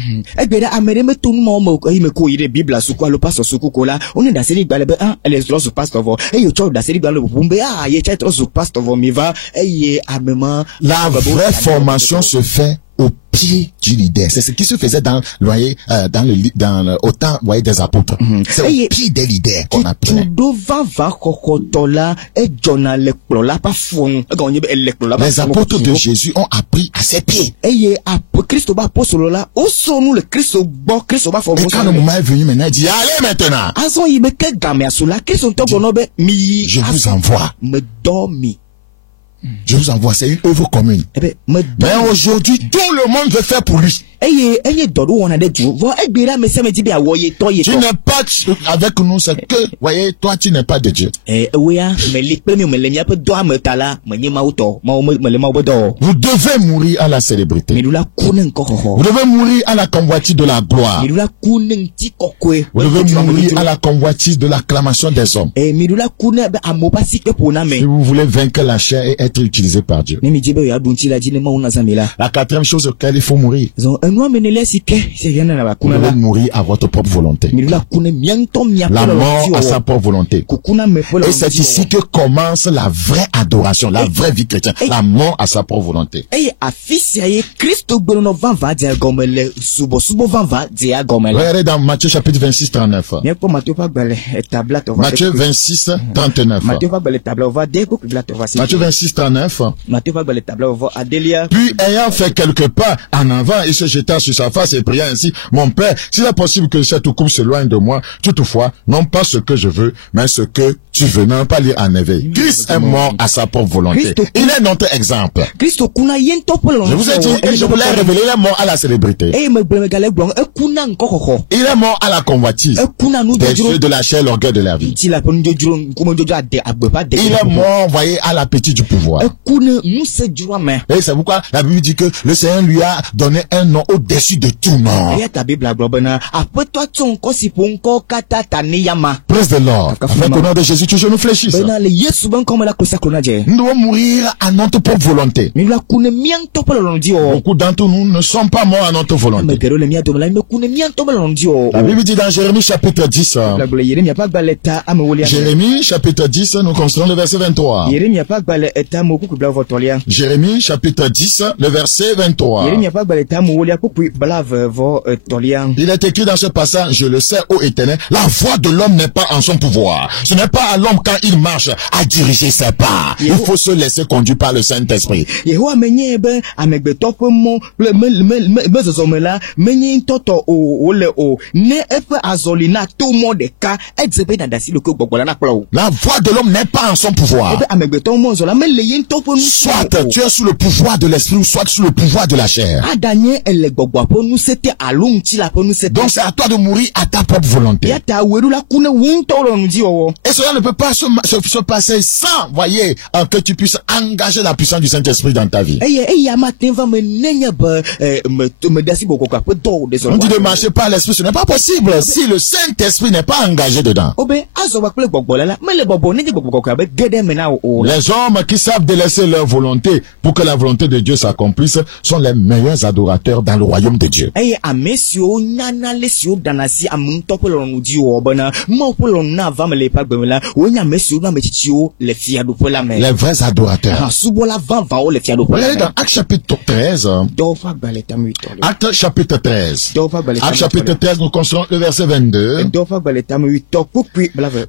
La vraie formation se fait au pied du leader. C'est ce qui se faisait dans au temps, voyez, des apôtres. C'est au pied des leaders qu'on apprenait. Les apôtres de Jésus ont appris à ses pieds. Et quand le moment est venu maintenant, il dit, allez maintenant. Je vous envoie. Je vous envoie, c'est une œuvre commune. Mais aujourd'hui, tout le monde veut faire pour lui. Tu n'es pas avec nous, c'est que, voyez, toi, tu n'es pas de Dieu. Vous devez mourir à la célébrité. Vous devez mourir à la convoitise de la gloire. Vous devez mourir à la convoitise de l'acclamation des hommes. Si vous voulez vaincre la chair et être utilisé par Dieu. La quatrième chose auquel il faut mourir. Vous devez mourir à votre propre volonté. La mort à sa propre volonté. Et c'est ici que commence la vraie adoration, la vraie vie chrétienne. La mort à sa propre volonté. Regardez dans Matthieu chapitre 26, 39. Matthieu 26, 39. Matthieu 26, 39. Puis ayant fait quelques pas en avant, il se jeta sur sa face et pria ainsi: Mon Père, s'il est possible que cette coupe s'éloigne de moi, toutefois, non pas ce que je veux, mais ce que tu veux. Non pas lire en éveil. Christ est mort à sa propre volonté. Il est notre exemple. Je vous ai dit, et je vous l'ai révélé, il est mort à la célébrité. Il est mort à la convoitise des yeux de la chair, l'orgueil de la vie. Il est mort, voyez, à l'appétit du pouvoir. pouvoir. Et c'est pourquoi la Bible dit que le Seigneur lui a donné un nom au-dessus de tout nom. Praise the Lord. Afin qu'au nom de Jésus, toujours nous fléchisse. Nous devons mourir à notre propre volonté. Beaucoup d'entre nous ne sont pas morts à notre volonté. La Bible dit dans Jérémie chapitre 10. Jérémie chapitre 10, nous considérons le verset 23. Jérémie chapitre 10, le verset 23. Il est écrit dans ce passage, je le sais, ô Éternel, la voix de l'homme n'est pas en son pouvoir. Ce n'est pas à l'homme quand il marche à diriger ses pas. Il faut se laisser conduire par le Saint-Esprit. La voix de l'homme n'est pas en son pouvoir. Soit tu es sous le pouvoir de l'esprit ou soit sous le pouvoir de la chair. Donc c'est à toi de mourir à ta propre volonté. Et cela ne peut pas se passer sans, voyez, que tu puisses engager la puissance du Saint-Esprit dans ta vie. On dit de marcher par l'esprit, ce n'est pas possible si le Saint-Esprit n'est pas engagé dedans. Les hommes qui savent délaisser leur volonté pour que la volonté de Dieu s'accomplisse sont les meilleurs adorateurs dans le royaume de Dieu. Les vrais adorateurs. Regardez dans Actes chapitre 13. Actes chapitre 13. Actes chapitre 13, nous considérons le verset 22.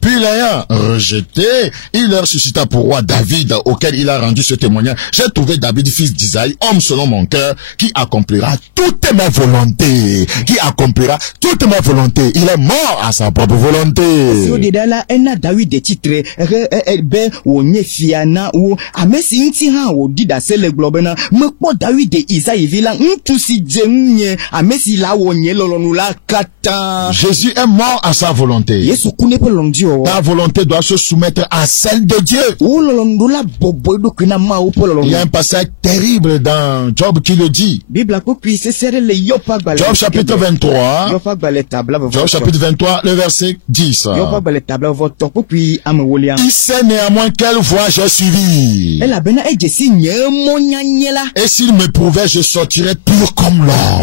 Puis l'ayant rejeté, il leur suscita pour roi David, auquel il a rendu ce témoignage. J'ai trouvé David, fils d'Isaïe, homme selon mon cœur, qui accomplira toutes mes volontés. Qui accomplira toutes mes volontés. Il est mort à sa propre volonté. Jésus est mort à sa volonté. Ta volonté doit se soumettre à celle de Dieu. Il y a un passage terrible dans Job qui le dit. Job chapitre 23. Job chapitre 23, le verset 10. Il sait néanmoins quelle voie j'ai suivi. Et s'il me prouvait, je sortirais pur comme l'or.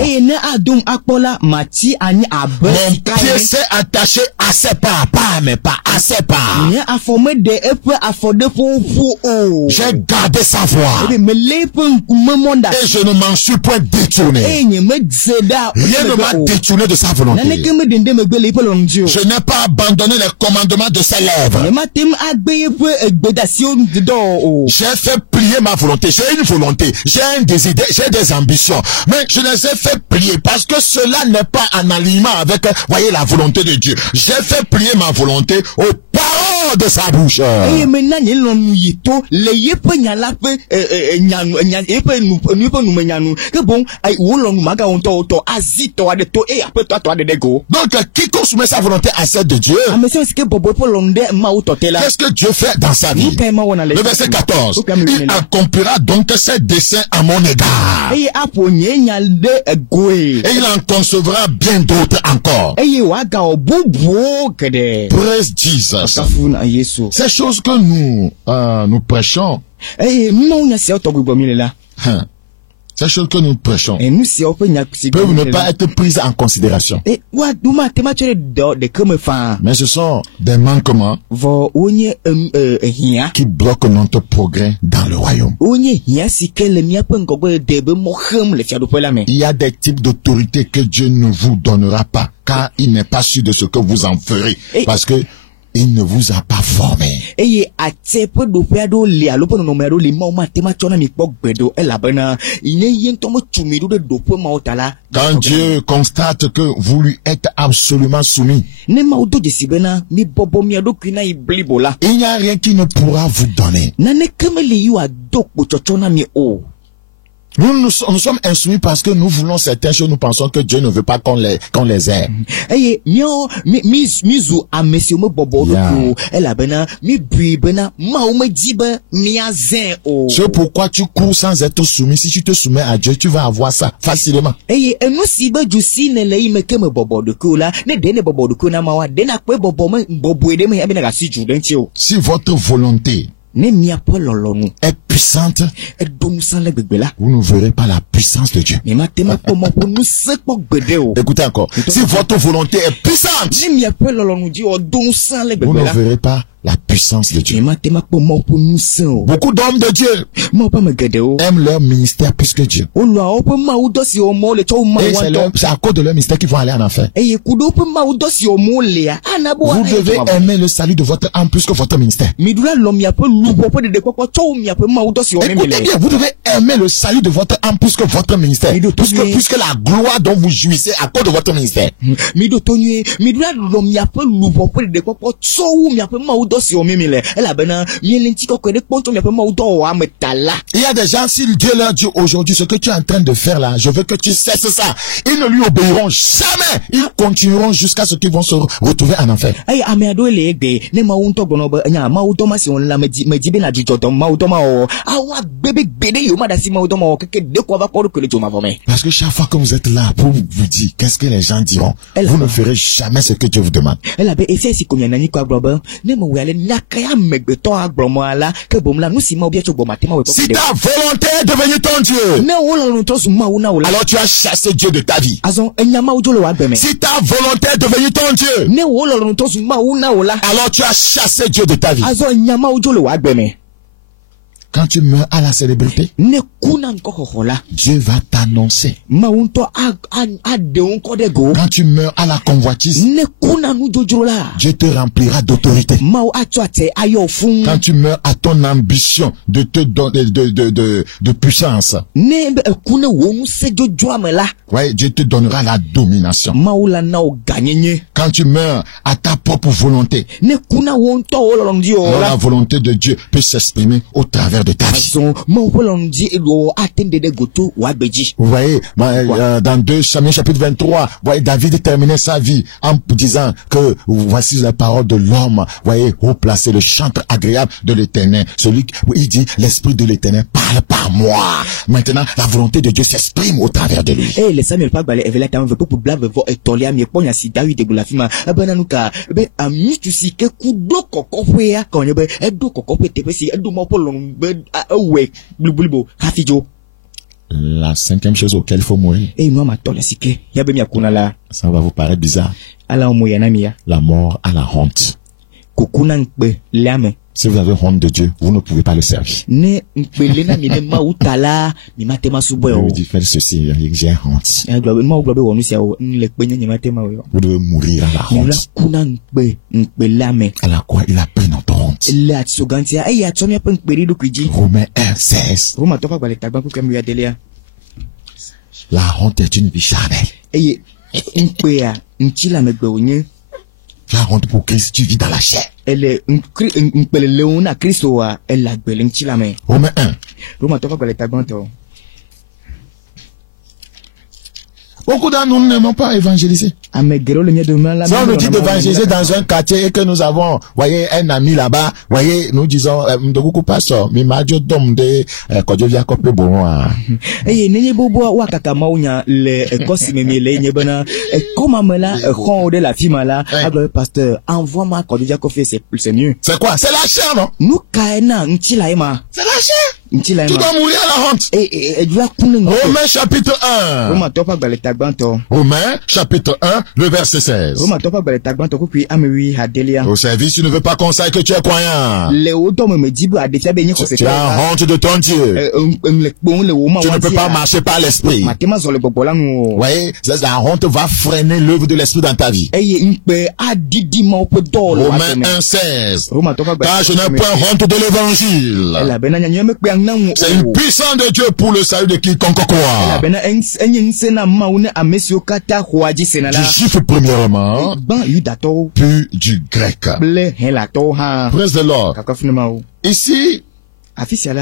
Mon pied s'est attaché à ses pas, pas à mes pas, à ses pas. J'ai gardé sa voix. Et je ne m'en suis point détourné. Rien ne m'a détourné de sa volonté. Je n'ai pas abandonné les commandements de ses lèvres. J'ai fait plier ma volonté. J'ai une volonté. J'ai un désir. J'ai des ambitions. Mais je les ai fait plier parce que cela n'est pas en alignement avec, voyez, la volonté de Dieu. J'ai fait plier ma volonté aux paroles de sa bouche. Donc, quiconque soumet sa volonté à celle de Dieu, qu'est-ce que Dieu fait dans sa vie? Le verset 14. Il accomplira donc ses desseins à mon égard. Et il en concevra bien d'autres encore. Praise Jesus. Ces choses que nous prêchons, ces choses que nous prêchons peuvent ne pas être prises en considération. Mais ce sont des manquements qui bloquent notre progrès dans le royaume. Il y a des types d'autorité que Dieu ne vous donnera pas, car il n'est pas sûr de ce que vous en ferez. Parce que il ne vous a pas formé. Quand Dieu constate que vous lui êtes absolument soumis, il n'y a rien qui ne pourra vous donner. Nous sommes insoumis parce que nous voulons certaines choses, nous pensons que Dieu ne veut pas qu'on les ait. Eye mio mizu amesio me bobo do ela bena mi bui bena ma o me diba mi azen o. C'est pourquoi tu cours sans être soumis. Si tu te soumets à Dieu, tu vas avoir ça facilement. Eye enu si be jusi ne le ime ke me bobo do ko la ne de ne bobo do ko na ma wa de na pe bobo me bobo e de me e bena ga si ju den ti o. Si votre volonté est puissante, vous ne verrez pas la puissance de Dieu. Écoutez encore. Si votre volonté est puissante, vous ne verrez pas la puissance de Dieu. Beaucoup d'hommes de Dieu aiment leur ministère plus que Dieu. Et c'est à cause de leur ministère qu'ils vont aller en enfer. Vous devez aimer le salut de votre âme plus que votre ministère. Écoutez bien, vous devez aimer le salut de votre âme plus que votre ministère. Puisque la gloire dont vous jouissez à cause de votre ministère. Il y a des gens, si Dieu leur dit aujourd'hui ce que tu es en train de faire là, je veux que tu cesses ça. Ils ne lui obéiront jamais. Ils continueront jusqu'à ce qu'ils vont se retrouver en enfer. Parce que chaque fois que vous êtes là pour vous dire qu'est-ce que les gens diront, vous ne ferez jamais ce que Dieu vous demande. Si ta volonté est devenue ton Dieu, alors tu as chassé Dieu de ta vie. Si ta volonté est devenue ton Dieu, alors tu as chassé Dieu de ta vie. Quand tu meurs à la célébrité, Dieu va t'annoncer. Quand tu meurs à la convoitise, Dieu te remplira d'autorité. Quand tu meurs à ton ambition de te donner de puissance, ouais, Dieu te donnera la domination. Quand tu meurs à ta propre volonté, la volonté de Dieu peut s'exprimer au travers de ta vie. Vous voyez, dans 2 Samuel chapitre 23, vous voyez, David terminait sa vie en disant que voici la parole de l'homme, vous voyez, haut placé, le chantre agréable de l'Éternel. Celui où il dit, l'Esprit de l'Éternel parle par moi. Maintenant, la volonté de Dieu s'exprime au travers de lui. Le Samuel pas balé evela tam veut pour blave vo etolia mi ponya si David de gulafima bananuka be ami tu si ke kudo kokofwe ya konye be edo kokofwe te si edo mo polon be we blibo hafijo. La 5e chose auquel il faut mourir. Ça va vous paraître bizarre. La mort à la honte. Si vous avez honte de Dieu, vous ne pouvez pas le servir. Vous lui dites, faites ceci, j'ai honte. Vous devez mourir à la honte. À la quoi il a pris notre honte. Romains 1:16. La honte est une vie charnelle. La honte pour Christ, tu vis dans la chair. Romains 1. Beaucoup d'entre nous n'aimons pas évangéliser. Si on nous dit d'évangéliser dans un quartier et que nous avons, voyez, un ami là-bas, voyez, nous disons, de beaucoup pasteur, mais madio dom de, quand je viens couper bon, eh, nenye bobo wakakama unya le kosi memele nyebana comme amela ron de la fimala aglo pasteur envoie-moi quand je viens couper c'est mieux. C'est quoi? C'est la chair, non? Nous kaena ntilaima. C'est la chair. Tu dois mourir à la honte. Romains chapitre 1. Romains chapitre 1, le verset 16. Au service, tu ne veux pas qu'on sache que tu es croyant. Tu as honte de ton Dieu. Tu ne peux pas marcher par l'esprit. Vous voyez, la honte va freiner l'œuvre de l'esprit dans ta vie. Romains 1:16. Car je n'ai point honte de l'évangile. C'est une puissance de Dieu pour le salut de quiconque croit. Du juif premièrement, puis du grec. Praise the Lord. Ici,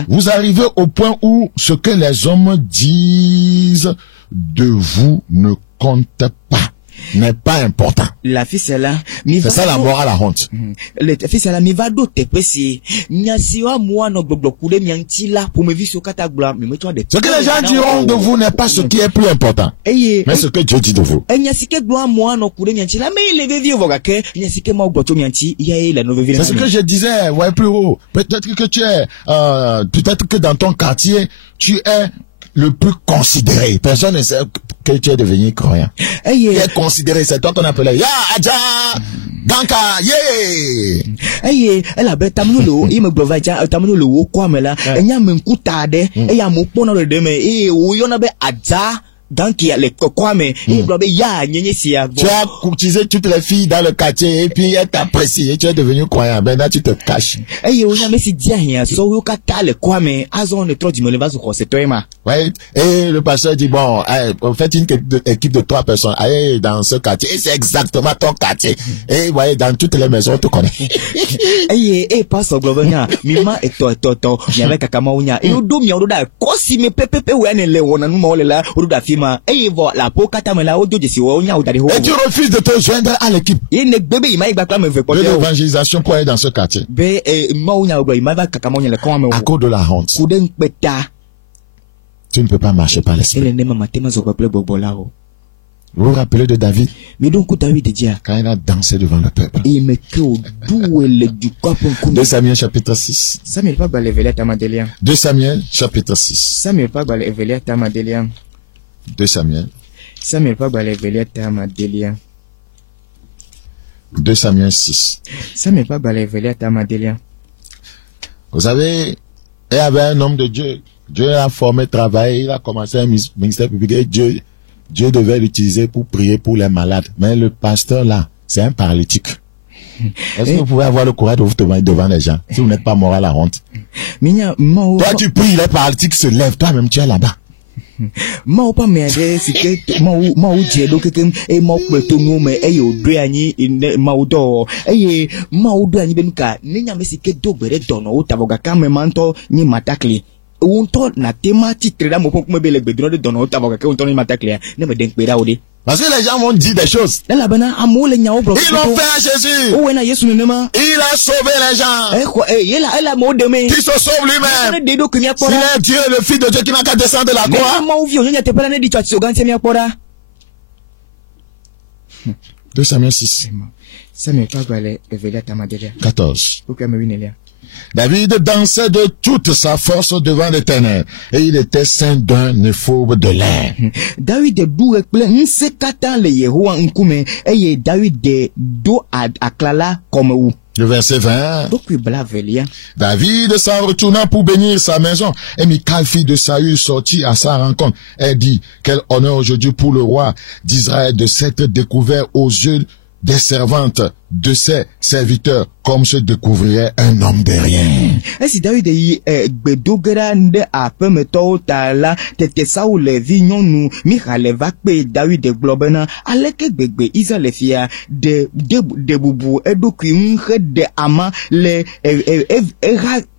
Vous arrivez au point où ce que les hommes disent de vous ne compte pas, n'est pas important. C'est ça la morale à la honte. Ce que les gens diront de vous n'est pas ce qui est plus important, mais ce que Dieu dit de vous. C'est ce que je disais, ouais, plus haut. Peut-être que tu es, peut-être que dans ton quartier, tu es le plus considéré. Personne ne sait que tu es devenu croyant. Tu es considéré, c'est toi qu'on appelait Ya Adja Ganka Ye. Elle be tamnulo ime glovaja tamnulo wo kwamela enya menkutade eya mopona le deme wo yona be Adja Ganki le kwame blobe ya nyenyesia. Tu as courtisé toutes les filles dans le quartier et puis elles t'apprécient et tu es devenu croyant. Ben là tu te caches. On a messi dia hia so yo kata le kwame azon le trop du me va so c'est toi ma. Ouais, et le pasteur dit bon, faites une équipe de 3 personnes, allez dans ce quartier, et c'est exactement ton quartier. Et voyez, dans toutes les maisons, on te connaît. Pasteur Glovenia, mima et toi, y'avait kakama unya, et odo mi odo da, kosi me pepe wene le wona numa ole la, odo da fima, la po kata me la odo jesi wa unya udari ho. Et tu refuses de te joindre à l'équipe. Ne bébé, il m'a igba me veut pas. De l'évangélisation pour aller dans ce quartier. Ma unya odo, il m'a va kakama unya le kwame. À cause de la honte. Kuden peta. Tu ne peux pas marcher par l'esprit. Vous vous rappelez de David? Quand il a dansé devant le peuple. 2 Samuel chapitre 6. 2 Samuel chapitre 6. 2 Samuel. 2 Samuel 6. Vous savez, il y avait un homme de Dieu. Dieu a formé travail, il a commencé un ministère public et Dieu devait l'utiliser pour prier pour les malades. Mais le pasteur là, c'est un paralytique. Est-ce que vous pouvez avoir le courage de vous tenir devant les gens si vous n'êtes pas mort à la honte? Toi tu pries, les paralytiques se lèvent, toi-même tu es là-bas. Pas mais c'est que Dieu donc et petongo mais doani benuka nenya mesike dobere dono taboga kame manto ni matakli unto na tema titre la mo pome bele bedro de dono taboga ke unto ni matakli ne me denk pera odi. Parce que les gens vont dire des choses. Ils l'ont fait à Jésus. Il a sauvé les gens. Qui se sauve lui-même. S'il est Dieu, le Fils de Dieu qui n'a qu'à descendre de la croix. 2 Samuel 6. 14. David dansait de toute sa force devant l'Éternel, et il était ceint d'un éphod de lin. David Le verset 20. David s'en retourna pour bénir sa maison, et Michal, fille de Saül, sortit à sa rencontre. Elle dit, quel honneur aujourd'hui pour le roi d'Israël de s'être découvert aux yeux des servantes de ses serviteurs, comme se découvrirait un homme de rien. Si David bedogera nde apemeto tala tete Saul vignonu Michal va pe David globena aleke gbegbe Israël fia de bubu edoki nhe de ama le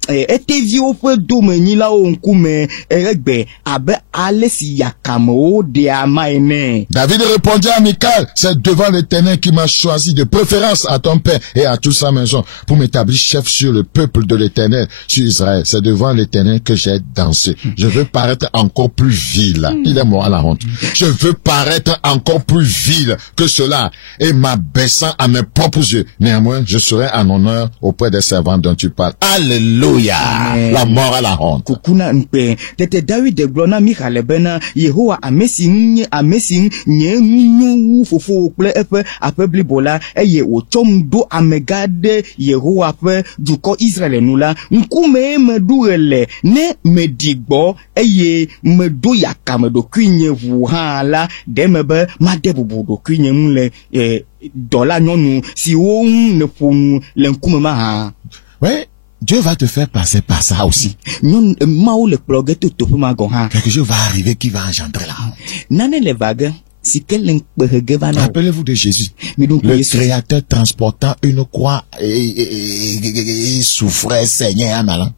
etevio pe domeni la onkume egbe abe alesi yakamo de ama ene. David répondit à Michal, c'est devant l'Éternel qui m'a choisi de préférence à ton père et à toute sa maison pour m'établir chef sur le peuple de l'Éternel, sur Israël. C'est devant l'Éternel que j'ai dansé. Je veux paraître encore plus vil. Il est mort à la honte. Je veux paraître encore plus vil que cela et m'abaissant à mes propres yeux. Néanmoins, je serai en honneur auprès des servants dont tu parles. Alléluia. La mort à la honte. Kukuna npe. Tete David de glona Michal bena Yehowa amesing nye fofo ple epe apebli bola eye ochom do amegade Yehowa pe duko Israël nula nkume medurele ne medigbo eye medo yakame do kwinye vuhala demebe madebubu do kwinye mule dola nyonu si wo ne ponu le nkume ma ha. Ouais, Dieu va te faire passer par ça aussi. Quelque chose va arriver qui va engendrer la honte. Nane le vague Rappelez-vous de Jésus, le Créateur transportant une croix et souffrait, saignait en allant.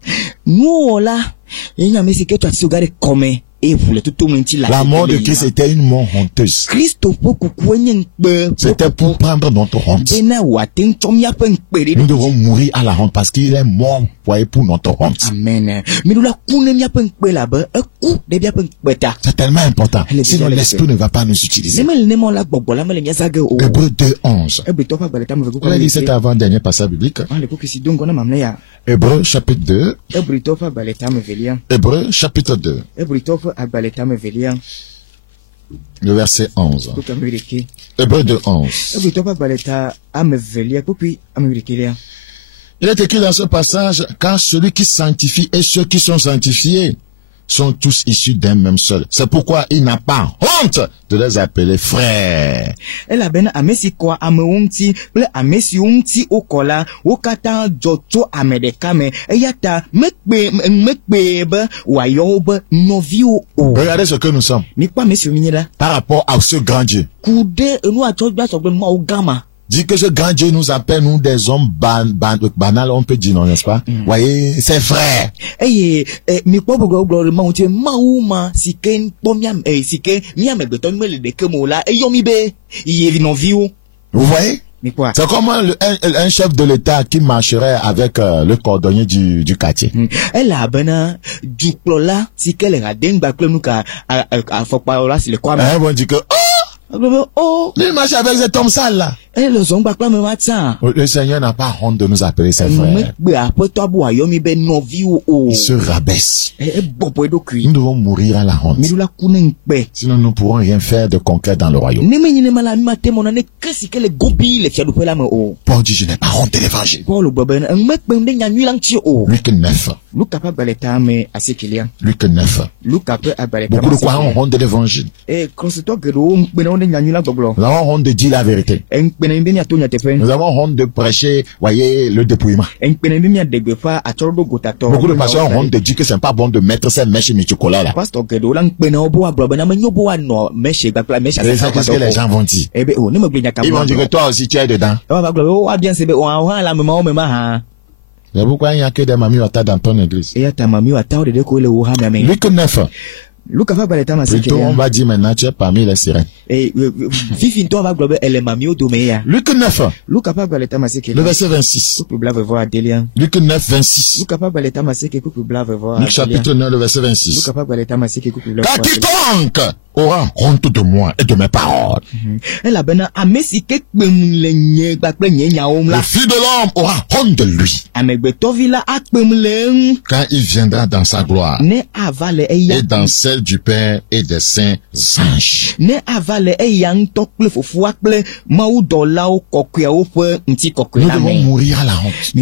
La mort de Christ était une mort honteuse. C'était pour prendre notre honte. Nous devons mourir à la honte parce qu'il est mort pour notre honte. Amen. C'est tellement important. Sinon l'esprit ne va pas nous utiliser. Hébreux 2:11. On a dit cet avant-dernier passage biblique. Hébreux chapitre 2. Hébreux chapitre 2. Le verset 11. Hébreux 2:11. Il est écrit dans ce passage, car celui qui sanctifie et ceux qui sont sanctifiés sont tous issus d'un même seul. C'est pourquoi il n'a pas honte de les appeler frères. Regardez ce que nous sommes par rapport à ce grand Dieu. Dit que ce grand Dieu nous appelle, nous, des hommes banals, on peut dire, non, n'est-ce pas? Voyez, c'est frère. Vous voyez? C'est comme un chef de l'État qui marcherait avec le cordonnier du quartier. Ils vont dire que, lui marche avec cet homme sale là. Le Seigneur n'a pas honte de nous appeler ses frères. Il se rabaisse. Nous devons mourir à la honte. Sinon nous ne pourrons rien faire de concret dans le royaume. Paul dit, je n'ai pas honte de l'évangile. Luc 9. Luc 9. Beaucoup de croyants ont honte de l'évangile. Nous avons honte de dire la vérité. Nous avons honte de prêcher, voyez, le dépouillement. Beaucoup de pasteurs ont honte de dire que c'est pas bon de mettre ces mèches de chocolat là. C'est ce que les gens vont dire. Ils vont dire que toi aussi tu es dedans. C'est pourquoi il n'y a que des mamies dans ton église. Luc 9. Plutôt, on va dire maintenant, tu es parmi les sirènes. Luc 9. Le verset 26. Luc 9, 26. Luc chapitre 9, le verset 26. Car quiconque aura honte de moi et de mes paroles, le Fils de l'homme aura honte de lui quand il viendra dans sa gloire et dans celle du Père et des saints anges. Nous devons mourir à la honte.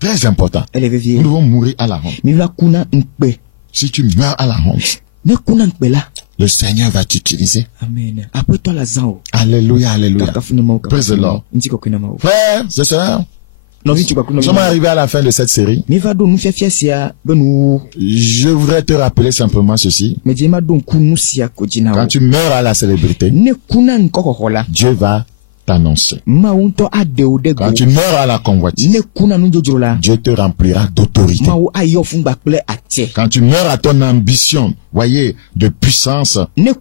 Très important. Nous devons mourir à la honte. Si tu meurs à la honte, le Seigneur va t'utiliser. Amen. Alléluia, alléluia. Praise the Lord. Frères, c'est ça. Nous sommes arrivés à la fin de cette série. Je voudrais te rappeler simplement ceci. Quand tu meurs à la célébrité, Dieu va t'annoncer. Quand tu meurs à la convoitise, Dieu te remplira d'autorité. Quand tu meurs à ton ambition, voyez, de puissance, Dieu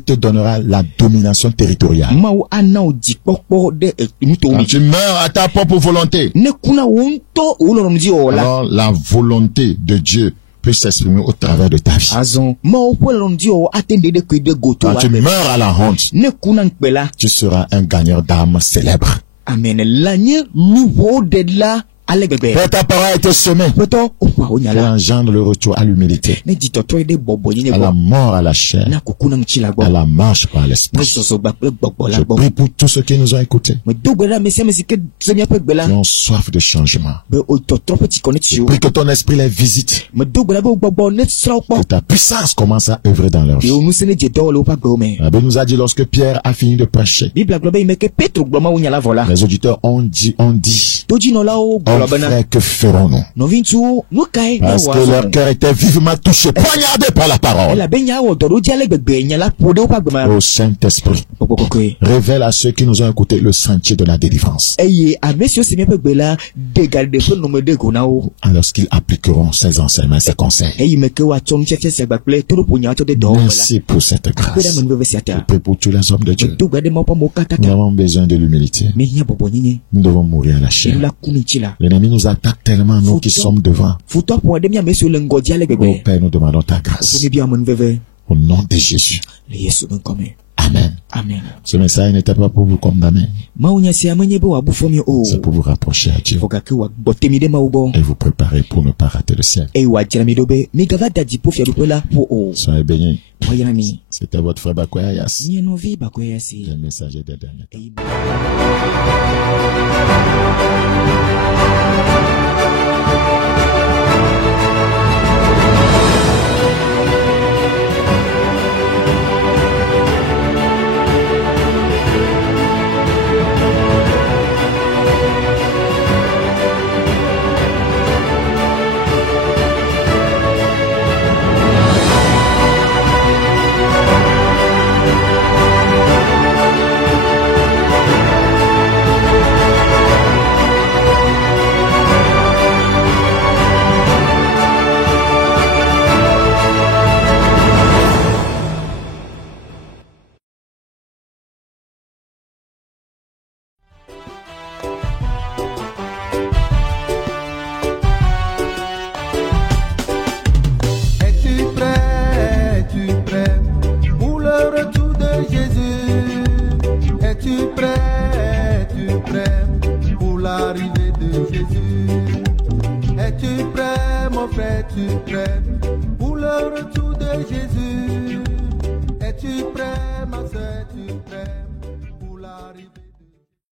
te donnera la domination territoriale. Quand tu meurs à ta propre volonté, alors la volonté de Dieu peut s'exprimer au travers de ta vie. Quand tu meurs à la honte, tu seras un gagneur d'âmes célèbre. Amen. Quand ta parole a été semée, elle engendre le retour à l'humilité, à la mort à la chair, à la marche par l'esprit. Je prie pour tous ceux qui nous ont écoutés, qui ont soif de changement. Je prie que ton esprit les visite, que ta puissance commence à œuvrer dans leur vie. La Bible nous a dit, lorsque Pierre a fini de prêcher, les auditeurs ont dit, frère, que ferons-nous? Parce que leur cœur était vivement touché, poignardé par la parole. Au Saint-Esprit, révèle à ceux qui nous ont écouté le sentier de la délivrance. Alors qu'ils appliqueront ces enseignements, ces conseils. Merci pour cette grâce. Je prie pour tous les hommes de Dieu. Nous avons besoin de l'humilité. Nous devons mourir à la chair. L'ennemi nous attaque tellement, nous qui sommes devant. Oh Père, nous demandons ta grâce. Au nom de Jésus. Amen. Ce message n'était pas pour vous condamner. C'est pour vous rapprocher à Dieu. Et vous préparer pour ne pas rater le ciel. Soyez bénis. C'était votre frère Bakoyas, le messager des derniers temps. Es-tu prêt, mon frère, es-tu prêt pour le retour de Jésus? Es-tu prêt, ma soeur, es-tu prêt pour l'arrivée?